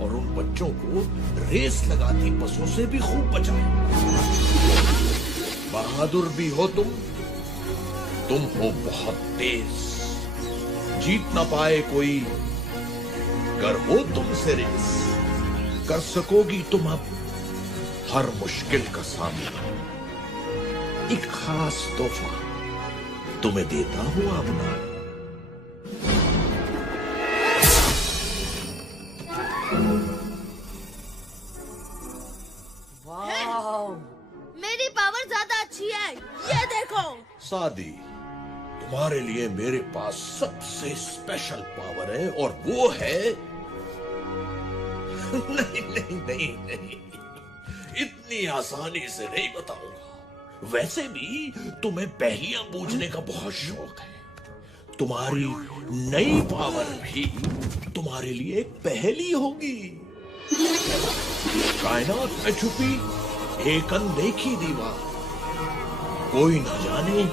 और उन बच्चों को रेस लगाती बसों से भी खूब बचाए। बहादुर भी हो तुम हो बहुत तेज, जीत ना पाए कोई कर हो तुमसे रेस। कर सकोगी तुम अब हर मुश्किल का सामना। एक खास तोहफा तुम्हें देता हूं आमना। वाह, मेरी पावर ज्यादा अच्छी है, ये देखो। सादी, तुम्हारे लिए मेरे पास सबसे स्पेशल पावर है और वो है नहीं, इतनी आसानी से नहीं बताऊंगा। वैसे भी तुम्हें पहेलियां बूझने का बहुत शौक है। तुम्हारी नई पावर भी तुम्हारे लिए एक पहेली होगी। कायनात में छुपी एक अनदेखी दीवार, कोई न जाने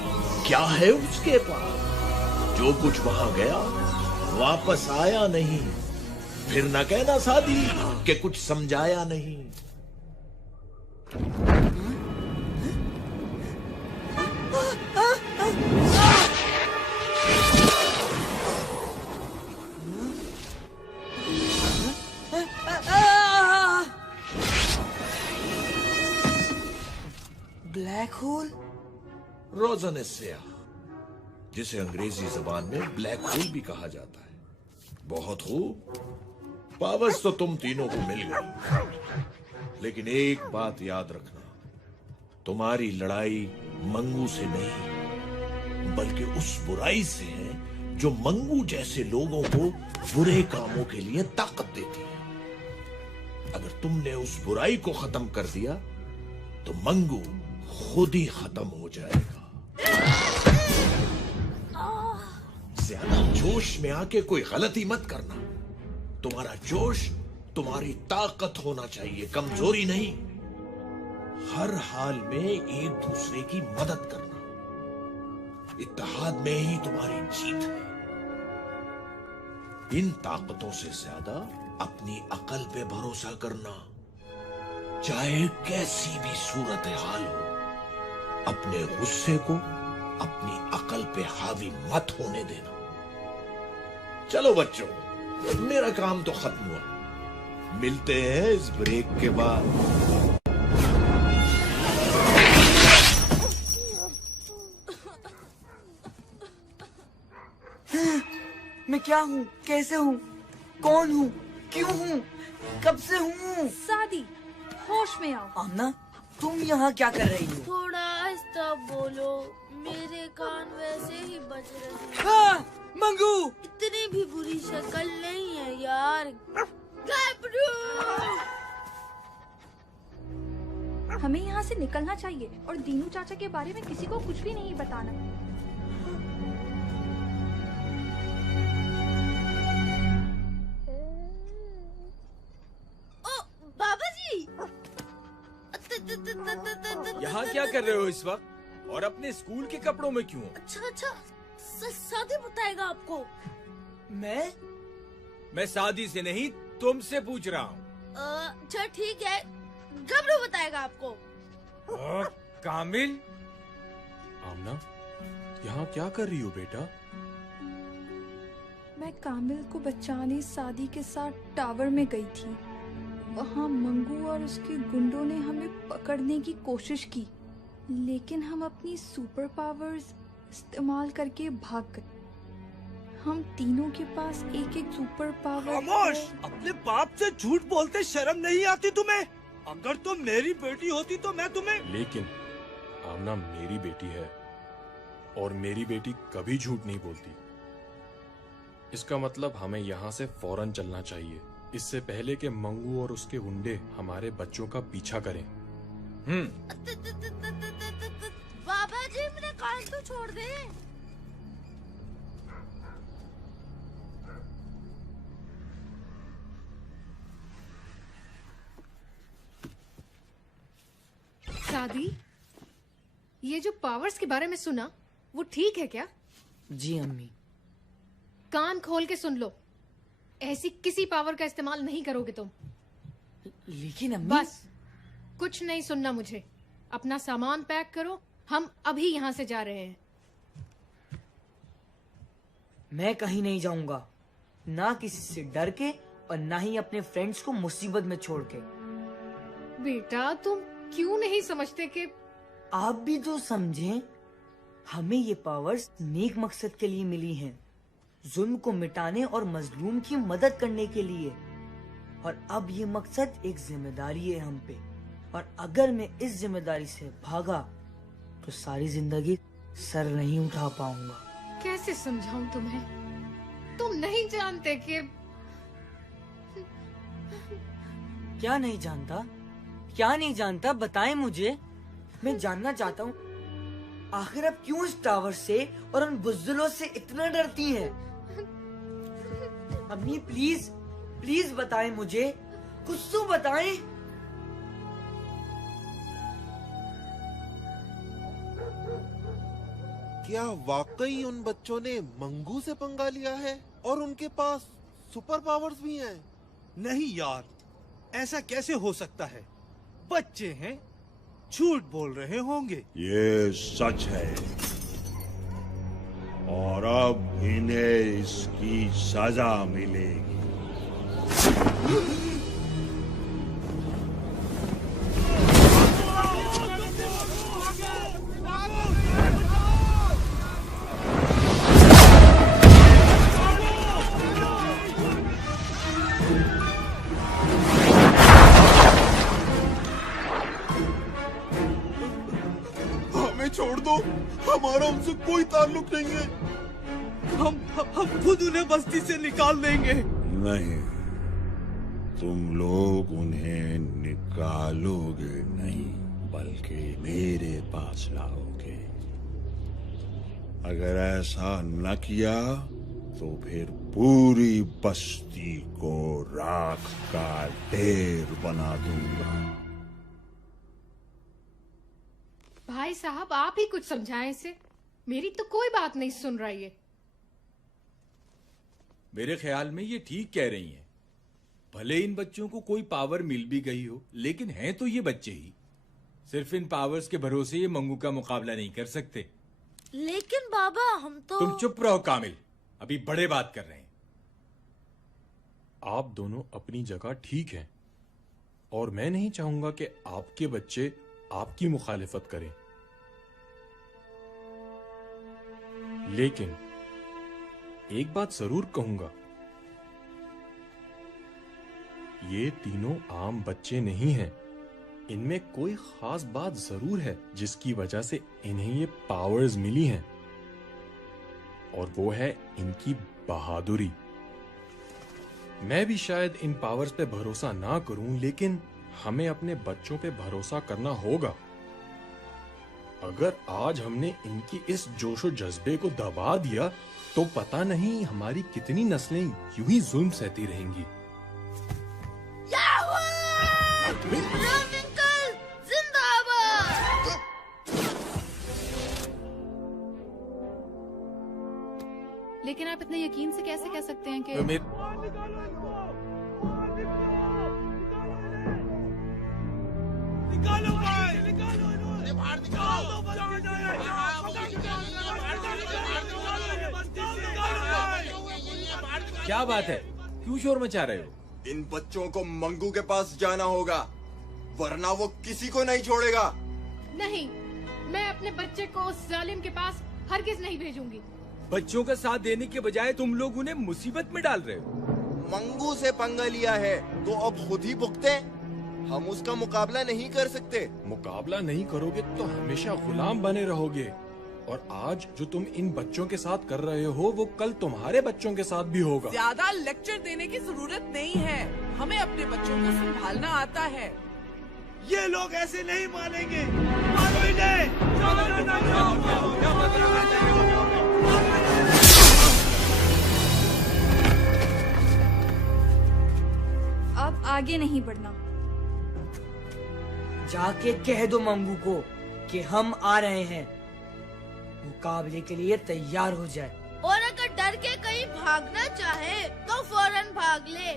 क्या है उसके पास। जो कुछ वहां गया वापस आया नहीं, फिर न कहना सादी कि कुछ समझाया नहीं। Black hole? रोजन स्याह, जिसे अंग्रेजी जबान में ब्लैक होल भी कहा जाता है। बहुत खूब, पावर्स तो तुम तीनों को मिल गई, लेकिन एक बात याद रखना, तुम्हारी लड़ाई मंगू से नहीं बल्कि उस बुराई से है जो मंगू जैसे लोगों को बुरे कामों के लिए ताकत देती है। अगर तुमने उस बुराई को खत्म कर दिया तो मंगू खुद ही खत्म हो जाएगा। ज्यादा जोश में आके कोई गलती मत करना। तुम्हारा जोश तुम्हारी ताकत होना चाहिए, कमजोरी नहीं। हर हाल में एक दूसरे की मदद करना, इत्तेहाद में ही तुम्हारी जीत है। इन ताकतों से ज्यादा अपनी अकल पे भरोसा करना। चाहे कैसी भी सूरत हाल हो, अपने गुस्से को अपनी अकल पे हावी मत होने देना। चलो बच्चों, मेरा काम तो खत्म हुआ। मिलते हैं इस ब्रेक के बाद। मैं क्या हूँ, कैसे हूँ, कौन हूँ, क्यों हूँ, कब से हूँ? सादी, होश में आओ। आमना, तुम यहाँ क्या कर रही हो? थोड़ा आहिस्ता बोलो, मेरे कान वैसे ही बज रहे हैं। मंगू! इतनी भी बुरी शक्ल नहीं है यार। घबरू! हमें यहाँ से निकलना चाहिए और दीनू चाचा के बारे में किसी को कुछ भी नहीं बताना। ओ, बाबा जी! यहाँ क्या कर रहे हो इस वक्त? और अपने स्कूल के कपड़ों में क्यों? अच्छा, सादी बताएगा आपको। मैं शादी से नहीं, तुमसे पूछ रहा हूँ। अच्छा ठीक है, घबरू बताएगा आपको। कामिल? आमना, यहाँ क्या कर रही हो बेटा? मैं कामिल को बचाने सादी के साथ टावर में गई थी। वहाँ मंगू और उसके गुंडों ने हमें पकड़ने की कोशिश की, लेकिन हम अपनी सुपर पावर्स इस्तेमाल करके भाग गए। हम तीनों के पास एक एक सुपर पावर। खामोश! अपने बाप से झूठ बोलते शर्म नहीं आती तुम्हें? अगर तुम मेरी बेटी होती तो मैं तुम्हें। लेकिन आमना मेरी बेटी है और मेरी बेटी कभी झूठ नहीं बोलती। इसका मतलब हमें यहाँ से फौरन चलना चाहिए, इससे पहले कि मंगू और उसके गुंडे हमारे बच्चों का पीछा करें। बाबा जी, मेरे कान तो छोड़ दे। शादी, ये जो पावर्स के बारे में सुना, वो ठीक है क्या? जी अम्मी। कान खोल के सुन लो, ऐसी किसी पावर का इस्तेमाल नहीं करोगे तुम। लेकिन अम्मी। बस, कुछ नहीं सुनना मुझे। अपना सामान पैक करो, हम अभी यहाँ से जा रहे हैं। मैं कहीं नहीं जाऊंगा, ना किसी से डर के और ना ही अपने फ्रेंड्स को मुसीबत में छोड़ के। बेटा, तुम क्यों नहीं समझते कि आप भी तो समझें, हमें ये पावर्स नेक मकसद के लिए मिली हैं, जुल्म को मिटाने और मजलूम की मदद करने के लिए। और अब ये मकसद एक जिम्मेदारी है हम पे, और अगर मैं इस जिम्मेदारी से भागा तो सारी जिंदगी सर नहीं उठा पाऊंगा। कैसे समझाऊं तुम्हें? तुम नहीं जानते कि क्या नहीं जानता? क्या नहीं जानता, बताएं मुझे। मैं जानना चाहता हूँ, आखिर आप क्यों इस टावर से और उन बुज़दिलों से इतना डरती हैं? अम्मी प्लीज, प्लीज बताएं मुझे, कुछ तो बताएं। क्या वाकई उन बच्चों ने मंगू से पंगा लिया है और उनके पास सुपर पावर्स भी हैं? नहीं यार, ऐसा कैसे हो सकता है? बच्चे हैं, झूठ बोल रहे होंगे। ये सच है और अब इन्हें इसकी सजा मिलेगी। छोड़ दो, हमारा उनसे कोई ताल्लुक नहीं है। हम खुद उन्हें बस्ती से निकाल देंगे। नहीं, तुम लोग उन्हें निकालोगे नहीं, बल्कि मेरे पास लाओगे। अगर ऐसा न किया तो फिर पूरी बस्ती को राख का ढेर बना दूंगा। भाई साहब, आप ही कुछ समझाएं इसे। मेरी तो कोई बात नहीं सुन रहा ये। मेरे ख्याल में ये ठीक कह रही हैं। भले इन बच्चों को कोई पावर मिल भी गई हो, लेकिन हैं तो ये बच्चे ही। सिर्फ इन पावर्स के भरोसे ये मंगू का मुकाबला नहीं कर सकते। लेकिन बाबा, हम तो... तुम चुप रहो कामिल, अभी बड़े बात कर रहे हैं। आप दोनों अपनी जगह ठीक हैं और मैं नहीं चाहूंगा कि आपके बच्चे आपकी मुखालिफत करें, लेकिन एक बात जरूर कहूंगा, ये तीनों आम बच्चे नहीं हैं। इनमें कोई खास बात जरूर है जिसकी वजह से इन्हें ये पावर्स मिली हैं, और वो है इनकी बहादुरी। मैं भी शायद इन पावर्स पे भरोसा ना करूं, लेकिन हमें अपने बच्चों पे भरोसा करना होगा। अगर आज हमने इनकी इस जोशो जज्बे को दबा दिया तो पता नहीं हमारी कितनी नस्लें यूं ही जुल्म सहती रहेंगी। लेकिन आप इतने यकीन से कैसे कह सकते हैं कि क्या बात है, क्यों शोर मचा रहे हो? इन बच्चों को मंगू के पास जाना होगा, वरना वो किसी को नहीं छोड़ेगा। नहीं, मैं अपने बच्चे को उस जालिम के पास हरगिज नहीं भेजूंगी। बच्चों का साथ देने के बजाय तुम लोग उन्हें मुसीबत में डाल रहे हो। मंगू से पंगा लिया है तो अब खुद ही भुगते। हम उसका मुकाबला नहीं कर सकते। मुकाबला नहीं करोगे तो हमेशा गुलाम बने रहोगे, और आज जो तुम इन बच्चों के साथ कर रहे हो वो कल तुम्हारे बच्चों के साथ भी होगा। ज्यादा लेक्चर देने की जरूरत नहीं है, हमें अपने बच्चों को संभालना आता है। ये लोग ऐसे नहीं मानेंगे। मानो इन्हें। अब आगे नहीं बढ़ना। जाके कह दो मंगू को कि हम आ रहे हैं, मुकाबले के लिए तैयार हो जाए। और अगर डर के कहीं भागना चाहे तो फौरन भाग ले।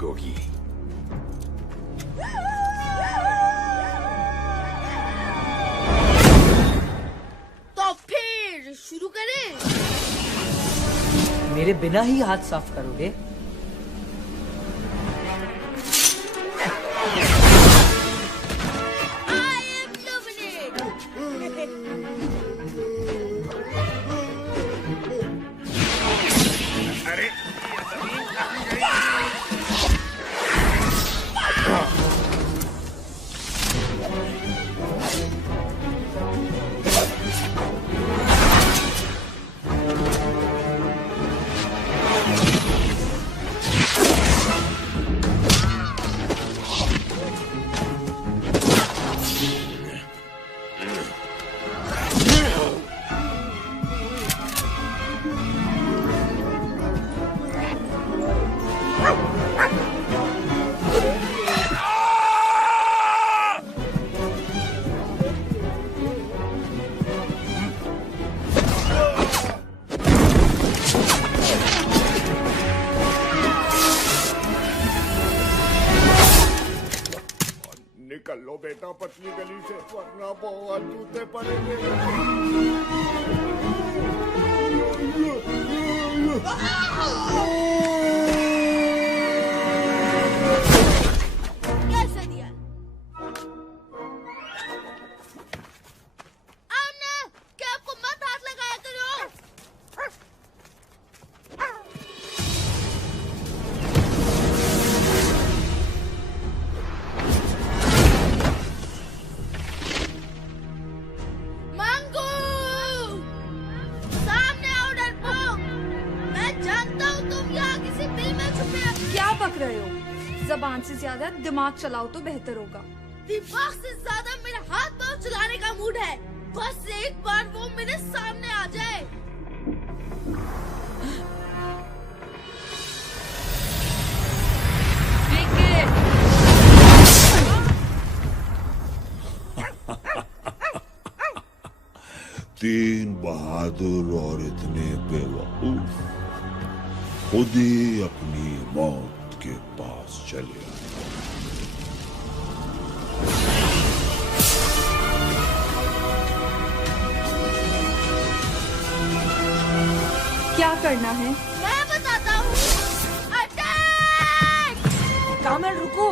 भागोगी। तो फिर शुरू करें? मेरे बिना ही हाथ साफ करोगे? निकल लो बेटा पतली गली से, वरना बहुत जूते पड़ेंगे। कैसे दिया? आमना, क्या आपको मत हाथ लगाया करो? मंगू! सामने आओ डरपोक! मैं जानता हूँ तुम यहाँ किसी बिल में छुपे हो। क्या बक रहे हो? जबान से ज्यादा दिमाग चलाओ तो बेहतर होगा। दिमाग से ज्यादा मेरे हाथ पांव चलाने का मूड है। बस एक बार वो मेरे सामने आ जाए। तीन बहादुर और इतने बेवकूफ खुद ही अपनी मौत के पास चले आए। क्या करना है? मैं बताता हूँ। अटैक! कामल रुको।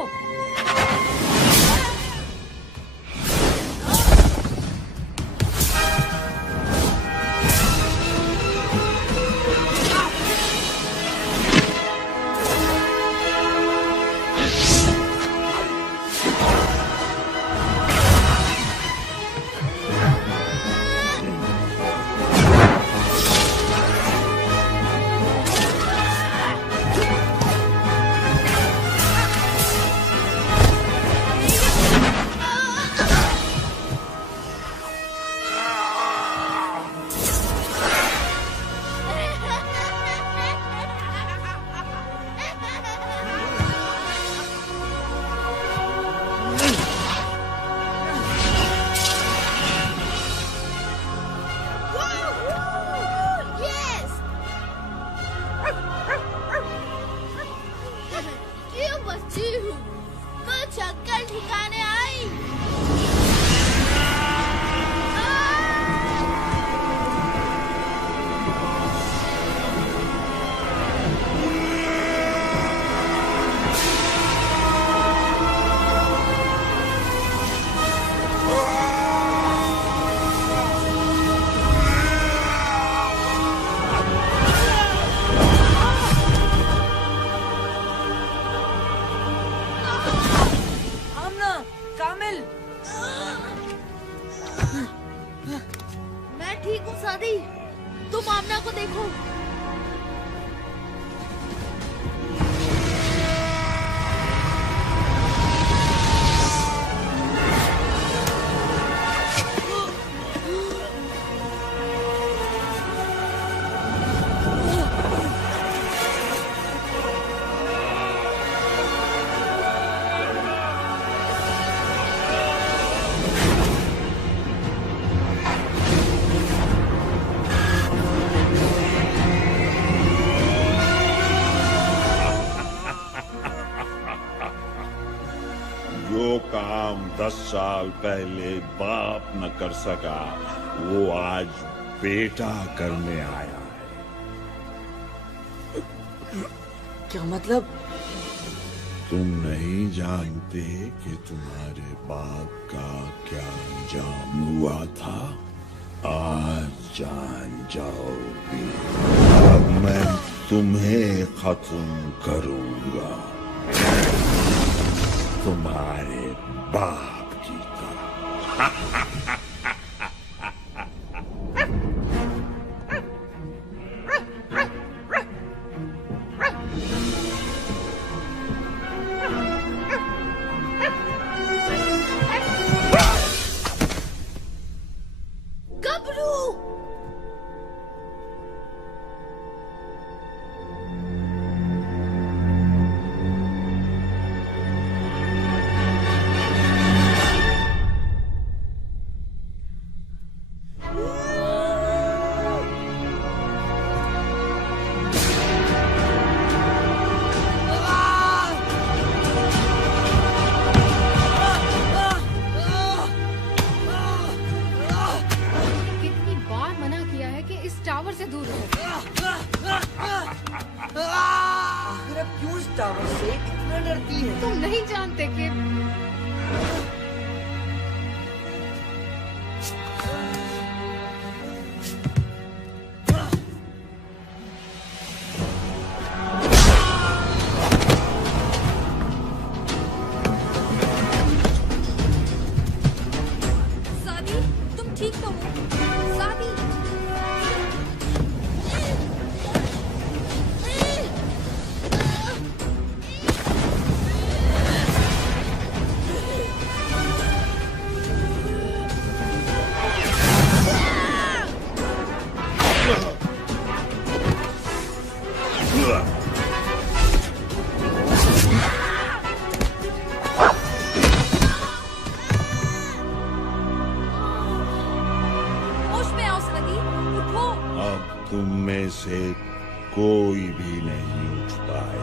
Yes! क्यों बच्ची हूँ? कुछ अक्कल ठिकाने आई? आमना, कामिल। मैं ठीक हूँ सादी। तुम आमना को देखो। 10 साल पहले बाप न कर सका वो आज बेटा करने आया है। क्या मतलब? तुम नहीं जानते कि तुम्हारे बाप का क्या अंजाम हुआ था? आज जान जाओगे। अब मैं तुम्हें खत्म करूंगा, तुम्हारे बाप की तरह। टावर से दूर रहो। आखिर अब क्यों इस टावर से इतना डरती है? तुम नहीं जानते कि सादी, तुम ठीक तो हो? सादी। होश में आओ सादी, उठो। अब तुम में से कोई भी नहीं उठ पाए।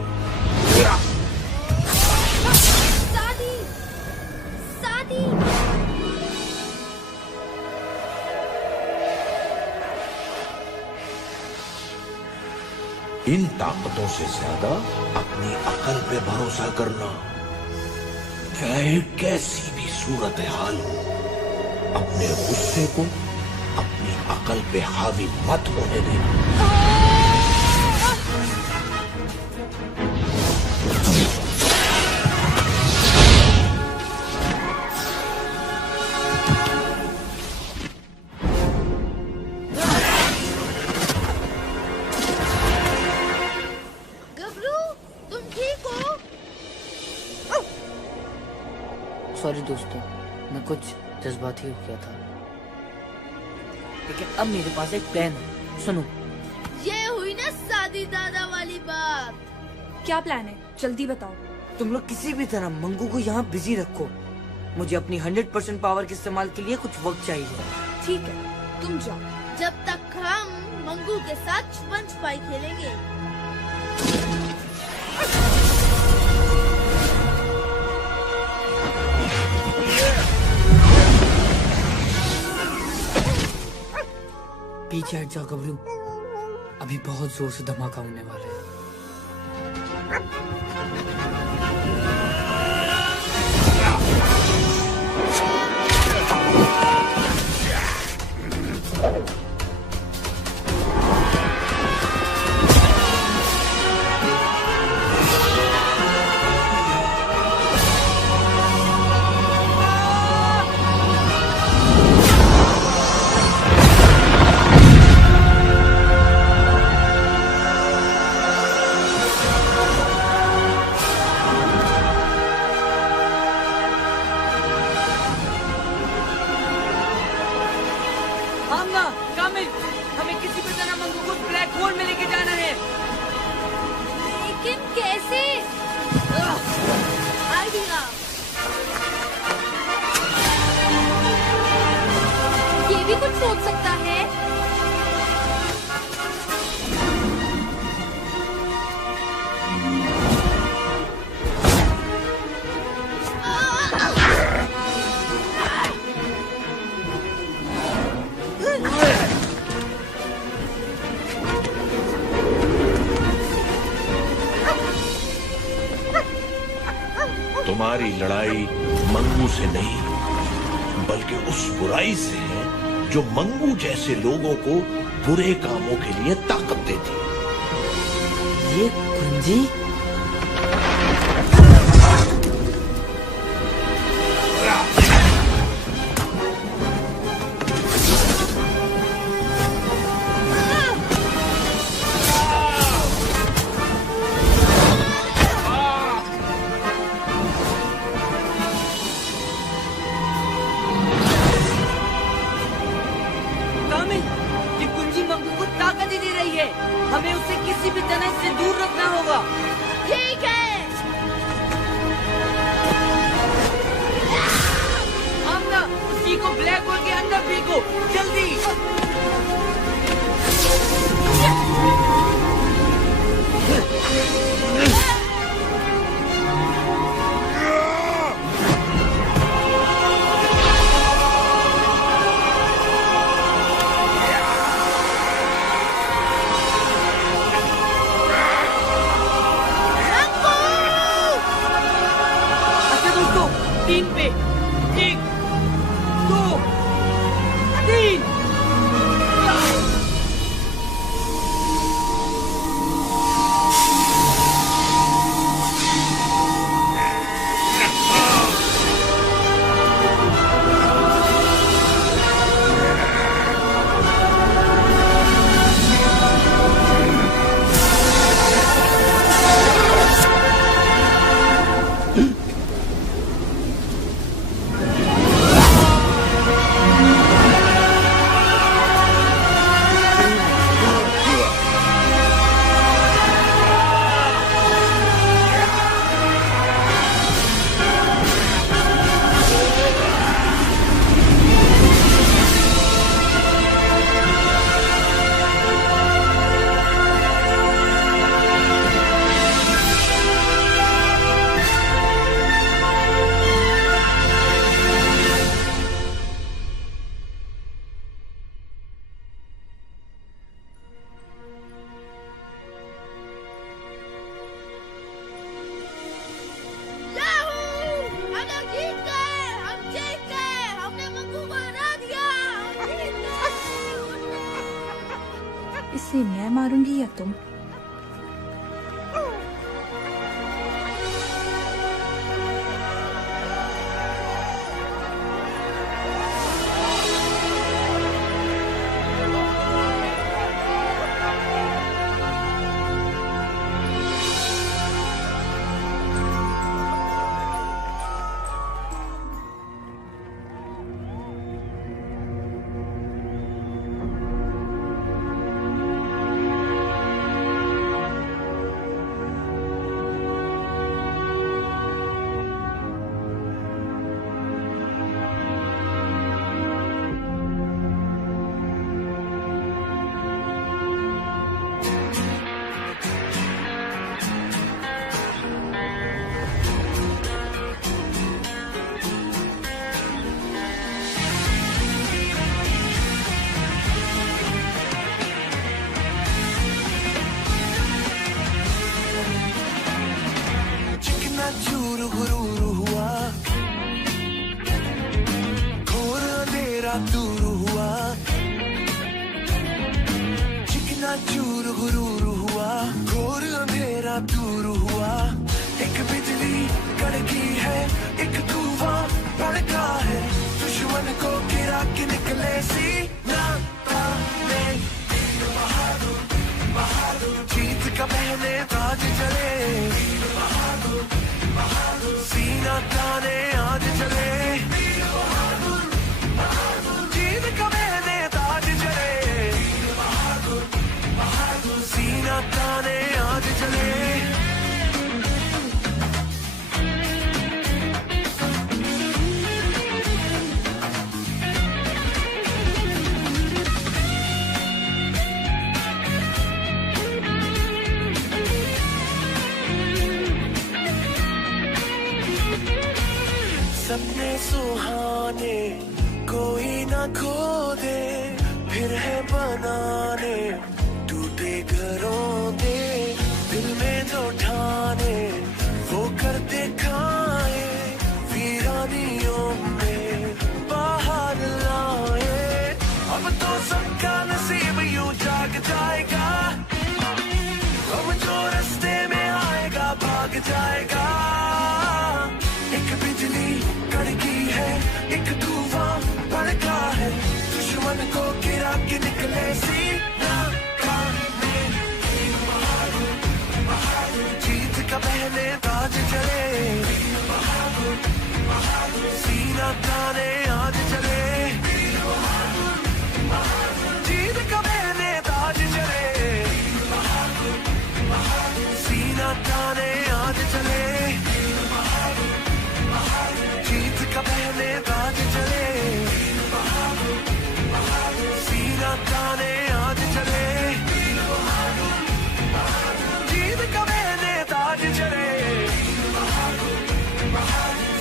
सादी, सादी। इन ताकतों से ज्यादा अपनी अकल पे भरोसा करना। चाहे कैसी भी सूरत हाल हो, अपने गुस्से को अपनी अकल पे हावी मत होने देना। गबरू, तुम ठीक हो? सॉरी दोस्तों, मैं कुछ जज्बाती हो गया था, लेकिन अब मेरे पास एक प्लान है। सुनो। ये हुई ना सादी दादा वाली बात। क्या प्लान है? जल्दी बताओ। तुम लोग किसी भी तरह मंगू को यहाँ बिजी रखो। मुझे अपनी 100% पावर के इस्तेमाल के लिए कुछ वक्त चाहिए। ठीक है, तुम जाओ। जब तक हम मंगू के साथ छुपन छुपाई खेलेंगे। पीछे हट जाओ गबरू, अभी बहुत जोर से धमाका होने वाला है। आमना, कामिल, हमें किसी भी तरह मंगू को ब्लैक होल में लेके जाना है। लेकिन कैसे? आइडिया। ये भी कुछ सोच सकता है। हमारी लड़ाई मंगू से नहीं, बल्कि उस बुराई से है जो मंगू जैसे लोगों को बुरे कामों के लिए ताकत देती है। ये कुंजी? हमें उसे किसी भी तरह से दूर रखना होगा। ठीक है। आमना, उसी को ब्लैक होल के अंदर फेंको, जल्दी। तीन पे, 1, 2, 3। इसे मैं मारूंगी या तुम? चूर गुरूर हुआ, घोर अंधेरा दूर हुआ। चिकना चूर गुरूर हुआ, घोर अंधेरा दूर हुआ। एक बिजली कड़की है, एक तूफान भड़का है। दुश्मन को गिरा के निकले सीना ताने। बहादुर बहादुर जीत का पहने ताज चले। सीना ताने आज चले। जीत का मैंने ताज चले। सीना ताने आज चले। सपने सुहाने कोई ना खो दे, फिर है बनाने टूटे घरों दे। दिल में जो ठाने वो कर दिखाए। के निकले सीना खाने, जीत का पहले ताज चले, सीना ताने आज चले, जीत का पहले ताज चले, सीना ताने आज चले, जीत का पहले ताज चले, सीना ताने आज चले, जीत का पहले ताज चले,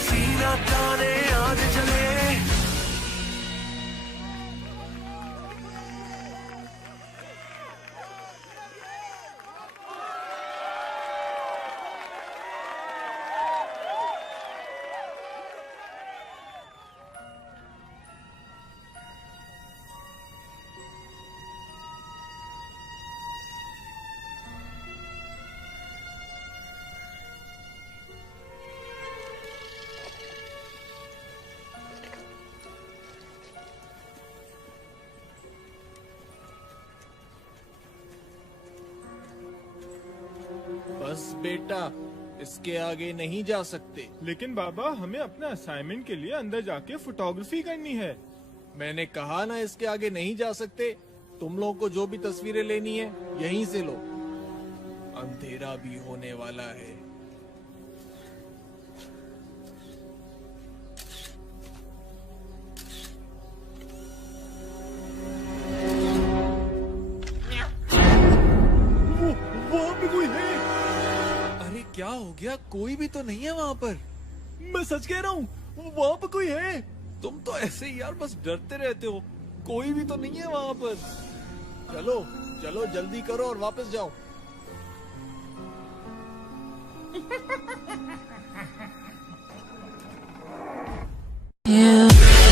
सीना ताने आज चले। बस बेटा, इसके आगे नहीं जा सकते। लेकिन बाबा, हमें अपने असाइनमेंट के लिए अंदर जाके फोटोग्राफी करनी है। मैंने कहा ना इसके आगे नहीं जा सकते। तुम लोगों को जो भी तस्वीरें लेनी है यहीं से लो। अंधेरा भी होने वाला है। वहाँ पे कोई है। अरे क्या हो गया? कोई भी तो नहीं है वहाँ पर। मैं सच कह रहा हूँ, वहाँ पे कोई है। तुम तो ऐसे ही यार बस डरते रहते हो। कोई भी तो नहीं है वहाँ पर। चलो चलो जल्दी करो और वापस जाओ। Yeah.